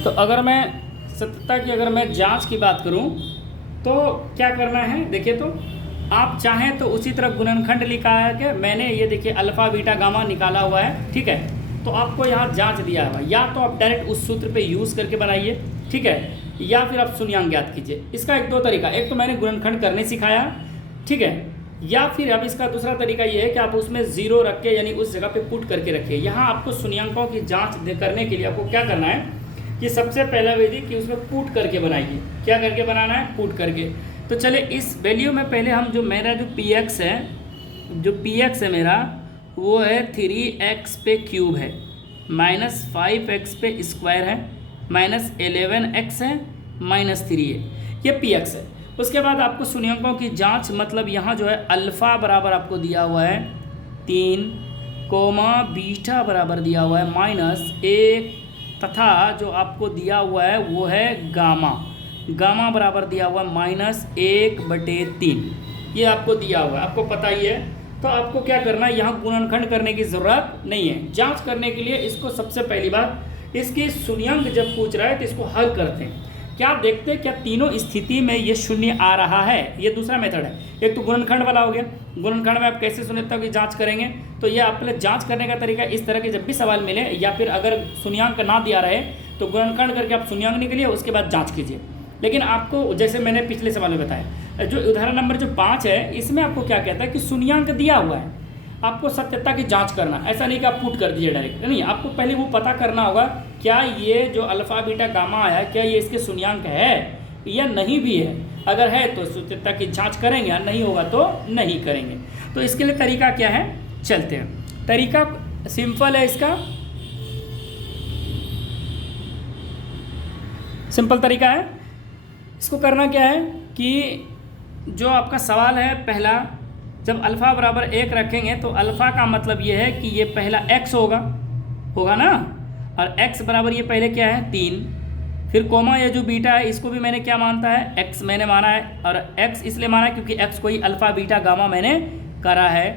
तो अगर मैं सत्यता की अगर मैं जांच की बात करूं तो क्या करना है, देखिए तो आप चाहें तो उसी तरह गुणनखंड लिखा है कि मैंने ये देखिए अल्फ़ा बीटा गामा निकाला हुआ है, ठीक है। तो आपको यहाँ जांच दिया है, या तो आप डायरेक्ट उस सूत्र पे यूज़ करके बनाइए, ठीक है, या फिर आप शून्यांक ज्ञात कीजिए। इसका एक दो तरीका, एक तो मैंने गुणनखंड करने सिखाया, ठीक है, या फिर अब इसका दूसरा तरीका ये है कि आप उसमें ज़ीरो रख के यानी उस जगह पे पुट करके रखिए। यहाँ आपको शून्यांकों की जांच करने के लिए आपको क्या करना है कि सबसे पहला विधि कि उसमें पुट करके बनाइए। क्या करके बनाना है? पुट करके। तो चले इस वैल्यू में पहले हम जो मेरा जो पी एक्स है मेरा वो है 3x पे क्यूब है, -5x पे स्क्वायर है, -11x है, -3 है, ये पी एक्स है। उसके बाद आपको शून्यांकों की जांच मतलब यहाँ जो है अल्फ़ा बराबर आपको दिया हुआ है 3, बीटा बराबर दिया हुआ है -1 तथा जो आपको दिया हुआ है वो है गामा बराबर दिया हुआ है -1/3। ये आपको दिया हुआ है, आपको पता ही है। तो आपको क्या करना है, यहाँ गुणनखंड करने की ज़रूरत नहीं है। जांच करने के लिए इसको सबसे पहली बात इसकी शून्यांक जब पूछ रहा है तो इसको हल करते हैं। क्या देखते हैं क्या तीनों स्थिति में ये शून्य आ रहा है। ये दूसरा मेथड है। एक तो गुणनखंड वाला हो गया। गुणनखंड में आप कैसे शून्यता की जांच करेंगे, तो ये आप पहले जांच करने का तरीका इस तरह के जब भी सवाल मिले या फिर अगर शून्यांक ना दिया रहे तो गुणनखंड करके आप शून्यांक निकलिए, उसके बाद जाँच कीजिए। लेकिन आपको जैसे मैंने पिछले सवाल में बताया, जो उदाहरण नंबर जो 5 है इसमें आपको क्या कहता है कि शून्यांक दिया हुआ है, आपको सत्यता की जांच करना। ऐसा नहीं कि आप पुट कर दीजिए डायरेक्ट, नहीं, आपको पहले वो पता करना होगा क्या ये जो अल्फ़ा बीटा गामा आया क्या ये इसके शून्यांक है या नहीं भी है। अगर है तो सत्यता की जांच करेंगे, और नहीं होगा तो नहीं करेंगे। तो इसके लिए तरीका क्या है, चलते हैं। तरीका सिंपल है, इसका सिंपल तरीका है। इसको करना क्या है कि जो आपका सवाल है पहला, जब अल्फ़ा बराबर 1 रखेंगे तो अल्फ़ा का मतलब ये है कि ये पहला x होगा ना, और x बराबर ये पहले क्या है 3, फिर कोमा ये जो बीटा है इसको भी मैंने क्या मानता है x मैंने माना है, और x इसलिए माना है क्योंकि x को ही अल्फ़ा बीटा गामा मैंने करा है,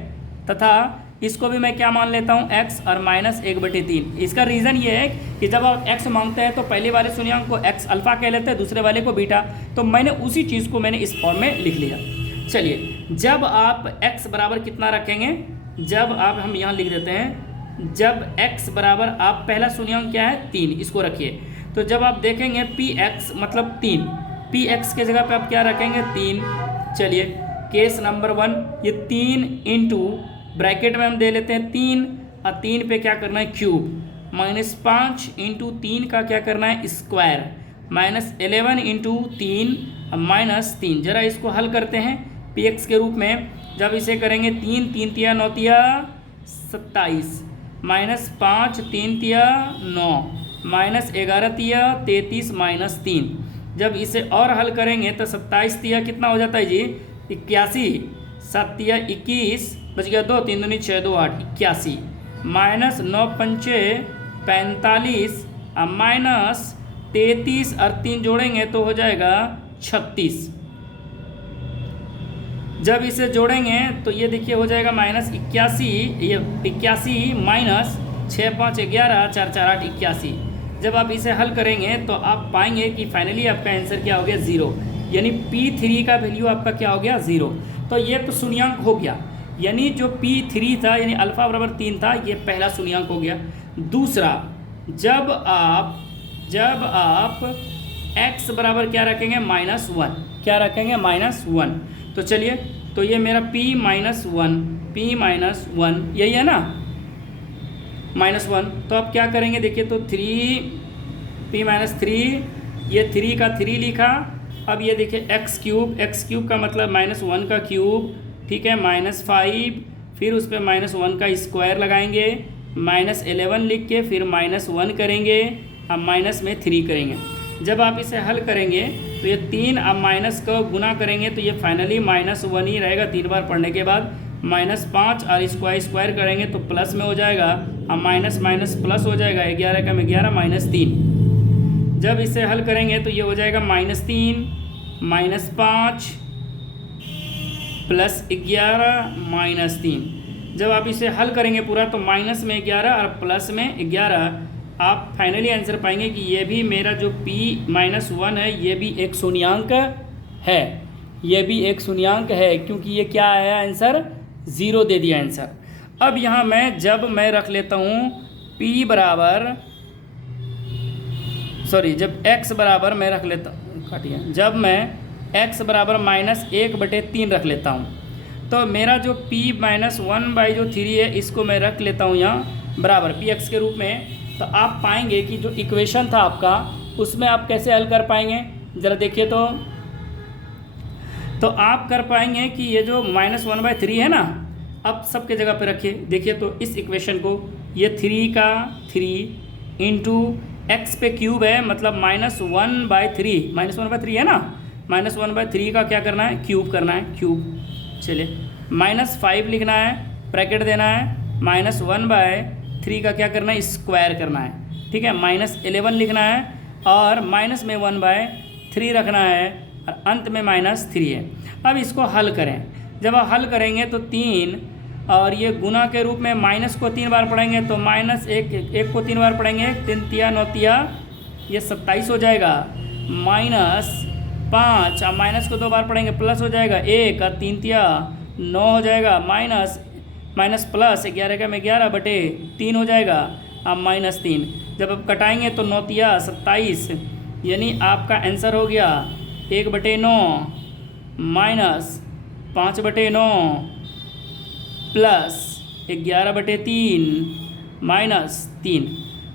तथा इसको भी मैं क्या मान लेता हूँ x और -1/3। इसका रीज़न ये है कि जब आप x मांगते हैं तो पहले वाले शून्यांक को x अल्फ़ा कह लेते हैं, दूसरे वाले को बीटा, तो मैंने उसी चीज़ को मैंने इस फॉर्म में लिख लिया। चलिए, जब आप x बराबर कितना रखेंगे, जब आप हम यहाँ लिख देते हैं, जब x बराबर आप पहला शून्यांक क्या है 3, इसको रखिए। तो जब आप देखेंगे px मतलब 3, px के जगह पे आप क्या रखेंगे 3। चलिए, केस नंबर 1, ये 3 इंटू ब्रैकेट में हम दे लेते हैं 3, और 3 पे क्या करना है क्यूब, -5 इंटू 3 का क्या करना है स्क्वायर, -11 इंटू 3 -3। जरा इसको हल करते हैं px के रूप में। जब इसे करेंगे 3 3 तिया 9 तिया 27, -5 3 तिया 9, -11 तिया 33 -3। जब इसे और हल करेंगे तो 27 तिया कितना हो जाता है जी 81, 7 तिया 21, बच गया 2, 3 दूनी 6 2 8 81, -9 पंचे 45, -33 और 3 जोड़ेंगे तो हो जाएगा 36। जब इसे जोड़ेंगे तो ये देखिए हो जाएगा -81, ये 81 -6 5 11 4 4 8 81। जब आप इसे हल करेंगे तो आप पाएंगे कि फाइनली आपका आंसर क्या हो गया 0, यानी P3 का वैल्यू आपका क्या हो गया 0। तो ये तो शून्यांक हो गया, यानी जो P3 था यानी अल्फ़ा बराबर 3 था, ये पहला शून्यांक हो गया। दूसरा, जब आप x बराबर क्या रखेंगे -1, क्या रखेंगे -1। तो चलिए, तो ये मेरा p -1 यही है ना, -1। तो आप क्या करेंगे देखिए, तो 3 ये 3 का 3 लिखा। अब ये देखिए x क्यूब का मतलब -1 का क्यूब, ठीक है, -5, फिर उस पर -1 का स्क्वायर लगाएंगे, -11 लिख के फिर -1 करेंगे, अब माइनस में 3 करेंगे। जब आप इसे हल करेंगे तो ये 3 अब माइनस को गुना करेंगे तो ये फाइनली -1 ही रहेगा 3 बार पढ़ने के बाद। -5 और इसको स्क्वायर करेंगे तो प्लस में हो जाएगा, अब माइनस प्लस हो जाएगा, 11 का में 11 -3। जब इसे हल करेंगे तो ये हो जाएगा -3 -5 + 11 -3। जब आप इसे हल करेंगे पूरा तो माइनस में 11 और प्लस में 11, आप फाइनली आंसर पाएंगे कि ये भी मेरा जो p-1 है ये भी एक शून्यांक है, ये भी एक शून्यांक है, क्योंकि ये क्या आया आंसर 0 दे दिया आंसर। अब यहाँ जब मैं रख लेता हूँ p बराबर जब x बराबर मैं रख लेता हूँ जब मैं x बराबर -1/3 रख लेता हूँ, तो मेरा जो p-1/3 है इसको मैं रख लेता हूँ यहाँ बराबर px के रूप में। तो आप पाएंगे कि जो इक्वेशन था आपका उसमें आप कैसे हल कर पाएंगे, ज़रा देखिए। तो आप कर पाएंगे कि ये जो -1/3 है ना, अब सबके जगह पे रखिए। देखिए तो इस इक्वेशन को, ये 3 का 3 इंटू एक्स पे क्यूब है, मतलब -1/3 है ना, -1/3 का क्या करना है, क्यूब करना है, क्यूब। चलिए -5 लिखना है, ब्रैकेट देना है, -1/3 का क्या करना है, स्क्वायर करना है, ठीक है। -11 लिखना है और माइनस में 1/3 रखना है और अंत में -3 है। अब इसको हल करें, जब आप हल करेंगे तो 3 और ये गुना के रूप में माइनस को 3 बार पढ़ेंगे तो -1 को 3 बार पढ़ेंगे, 3 तिया 9 तिया ये 27 हो जाएगा, -5 अब माइनस को 2 बार पढ़ेंगे प्लस हो जाएगा 1 और 3 तिया 9 हो जाएगा, माइनस प्लस 11 का में 11/3 हो जाएगा, अब -3 जब आप कटाएंगे तो 9 तिया 27, यानी आपका आंसर हो गया 1/9 -5/9 प्लस 11/3 -3।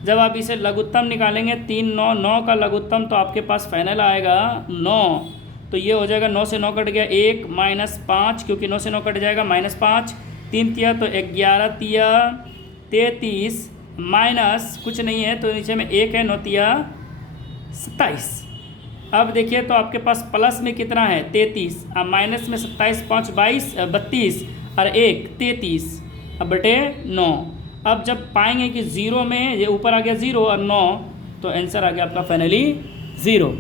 जब आप इसे लघुत्तम निकालेंगे 3 9 9 का लघुत्तम तो आपके पास फाइनल आएगा 9, तो ये हो जाएगा 9 से 9 कट गया 1 -5, क्योंकि 9 से 9 कट जाएगा -5, 3 तिया तो 11 तिया 33 माइनस कुछ नहीं है तो नीचे में 1 है, 9 तिया 27। अब देखिए तो आपके पास प्लस में कितना है 33, अब माइनस में 27 5 22 32 और 1 33 अब बटे 9। अब जब पाएंगे कि 0 में ये ऊपर आ गया 0 और 9, तो आंसर आ गया आपका फाइनली 0।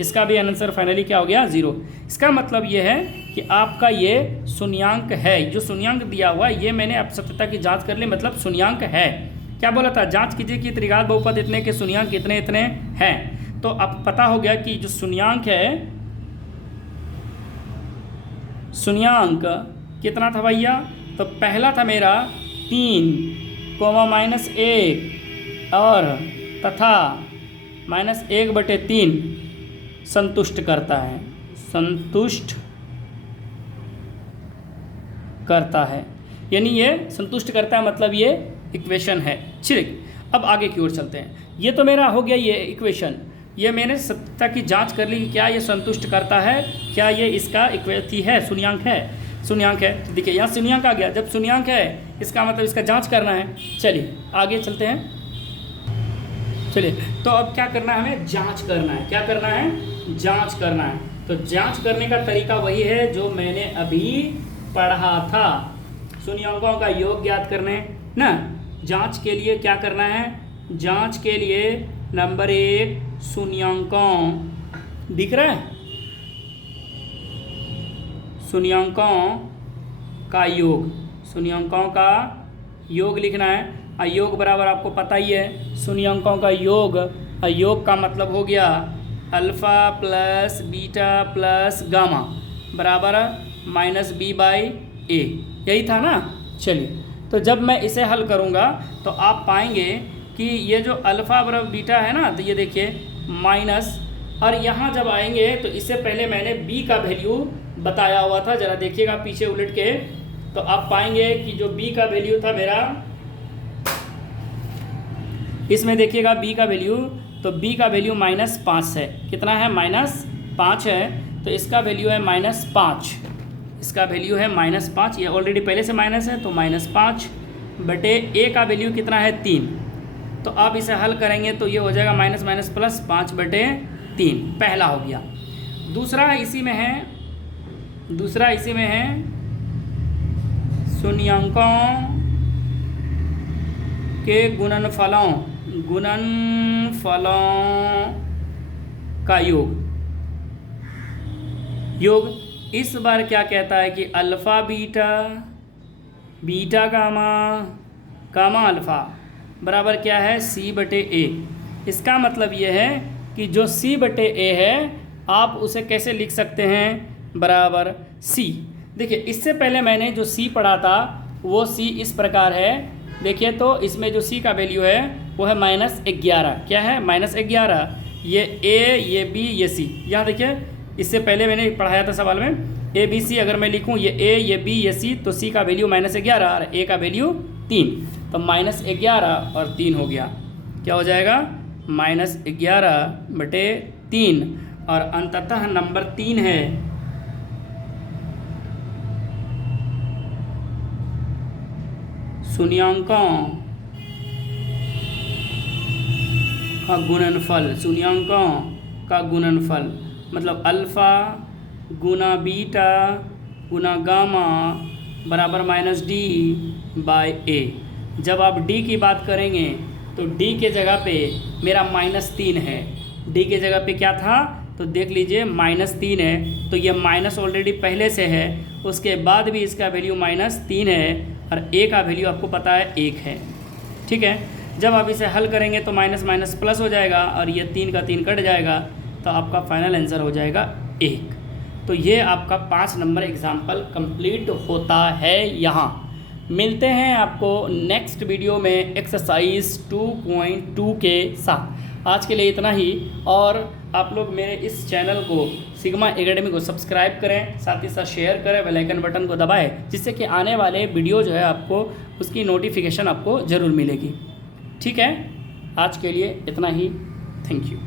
इसका भी आंसर फाइनली क्या हो गया 0। इसका मतलब ये है कि आपका ये शून्यांक है, जो शून्यांक दिया हुआ ये मैंने अब सत्यता की जांच कर ली, मतलब शून्यांक है। क्या बोला था, जांच कीजिए कि त्रिघात बहुपद इतने के शून्यांक इतने इतने हैं। तो अब पता हो गया कि जो शून्यांक है, शून्यांक कितना था भैया, तो पहला था मेरा 3, -1 और तथा -1/3 संतुष्ट करता है, संतुष्ट करता है, यानी ये संतुष्ट करता है, मतलब ये इक्वेशन है। ठीक, अब आगे की ओर चलते हैं। ये तो मेरा हो गया ये इक्वेशन, ये मैंने सत्यता की जांच कर ली कि क्या ये संतुष्ट करता है, क्या ये इसका इक्वेशन है, शून्यांक है, शून्यांक है। तो देखिए यहाँ शून्यांक आ गया, जब शून्यांक है इसका मतलब इसका जांच करना है। चलिए आगे चलते हैं। चलिए तो अब क्या करना है, हमें जांच करना है। क्या करना है, जांच करना है। तो जांच करने का तरीका वही है जो मैंने अभी पढ़ा था, शून्यांकों का योग ज्ञात करने ना। जांच के लिए क्या करना है, जांच के लिए नंबर 1 शून्यांकों, दिख रहा है, शून्यांकों का योग, शून्यांकों का योग लिखना है। योग बराबर आपको पता ही है, शून्यांकों का योग, योग का मतलब हो गया alpha plus beta plus gamma बराबर -b/a, यही था ना। चलिए तो जब मैं इसे हल करूँगा तो आप पाएंगे कि ये जो अल्फ़ा बराबर बीटा है ना, तो ये देखिए माइनस, और यहाँ जब आएंगे तो इससे पहले मैंने b का वैल्यू बताया हुआ था, ज़रा देखिएगा पीछे उलट के, तो आप पाएंगे कि जो b का वैल्यू था मेरा, इसमें देखिएगा b का वैल्यू, तो b का वैल्यू -5 है। कितना है, -5 है, तो इसका वैल्यू है -5, इसका वैल्यू है -5, ये ऑलरेडी पहले से माइनस है तो -5/a का वैल्यू कितना है 3। तो आप इसे हल करेंगे तो ये हो जाएगा माइनस प्लस 5/3, पहला हो गया। दूसरा इसी में है, दूसरा इसी में है शून्यांकों के गुणनफलों, गुणनफलों का योग, योग इस बार क्या कहता है कि alpha beta, beta gamma, gamma alpha बराबर क्या है C बटे A। इसका मतलब ये है कि जो C बटे A है आप उसे कैसे लिख सकते हैं, बराबर C। देखिए इससे पहले मैंने जो C पढ़ा था वो C इस प्रकार है। देखिए तो इसमें जो C का वैल्यू है वो है -11। क्या है, -11। ये A, ये B, ये C। यहाँ देखिए इससे पहले मैंने पढ़ाया था सवाल में ABC अगर मैं लिखूँ ये A, ये B, ये C, तो C का वैल्यू -11 और A का वैल्यू 3, तो -11 और 3 हो गया। क्या हो जाएगा, -11 बटे 3। और अंततः नंबर 3 है शून्यांकों का गुणनफल। शून्यांकों का गुणनफल मतलब अल्फ़ा गुना बीटा गुना गामा बराबर -D/A। जब आप D की बात करेंगे तो D के जगह पे मेरा -3 है। D के जगह पे क्या था, तो देख लीजिए -3 है, तो ये माइनस ऑलरेडी पहले से है, उसके बाद भी इसका वैल्यू -3 है और A का वैल्यू आपको पता है 1 है। ठीक है, जब आप इसे हल करेंगे तो माइनस माइनस प्लस हो जाएगा और ये 3 का 3 कट जाएगा, तो आपका फाइनल आंसर हो जाएगा 1। तो ये आपका 5 नंबर एग्जाम्पल कंप्लीट होता है। यहाँ मिलते हैं आपको नेक्स्ट वीडियो में एक्सरसाइज 2.2 के साथ। आज के लिए इतना ही, और आप लोग मेरे इस चैनल को सिग्मा एकेडमी को सब्सक्राइब करें, साथ ही साथ शेयर करें, बेल आइकन बटन को दबाएं, जिससे कि आने वाले वीडियो जो है आपको उसकी नोटिफिकेशन आपको ज़रूर मिलेगी। ठीक है, आज के लिए इतना ही। Thank you.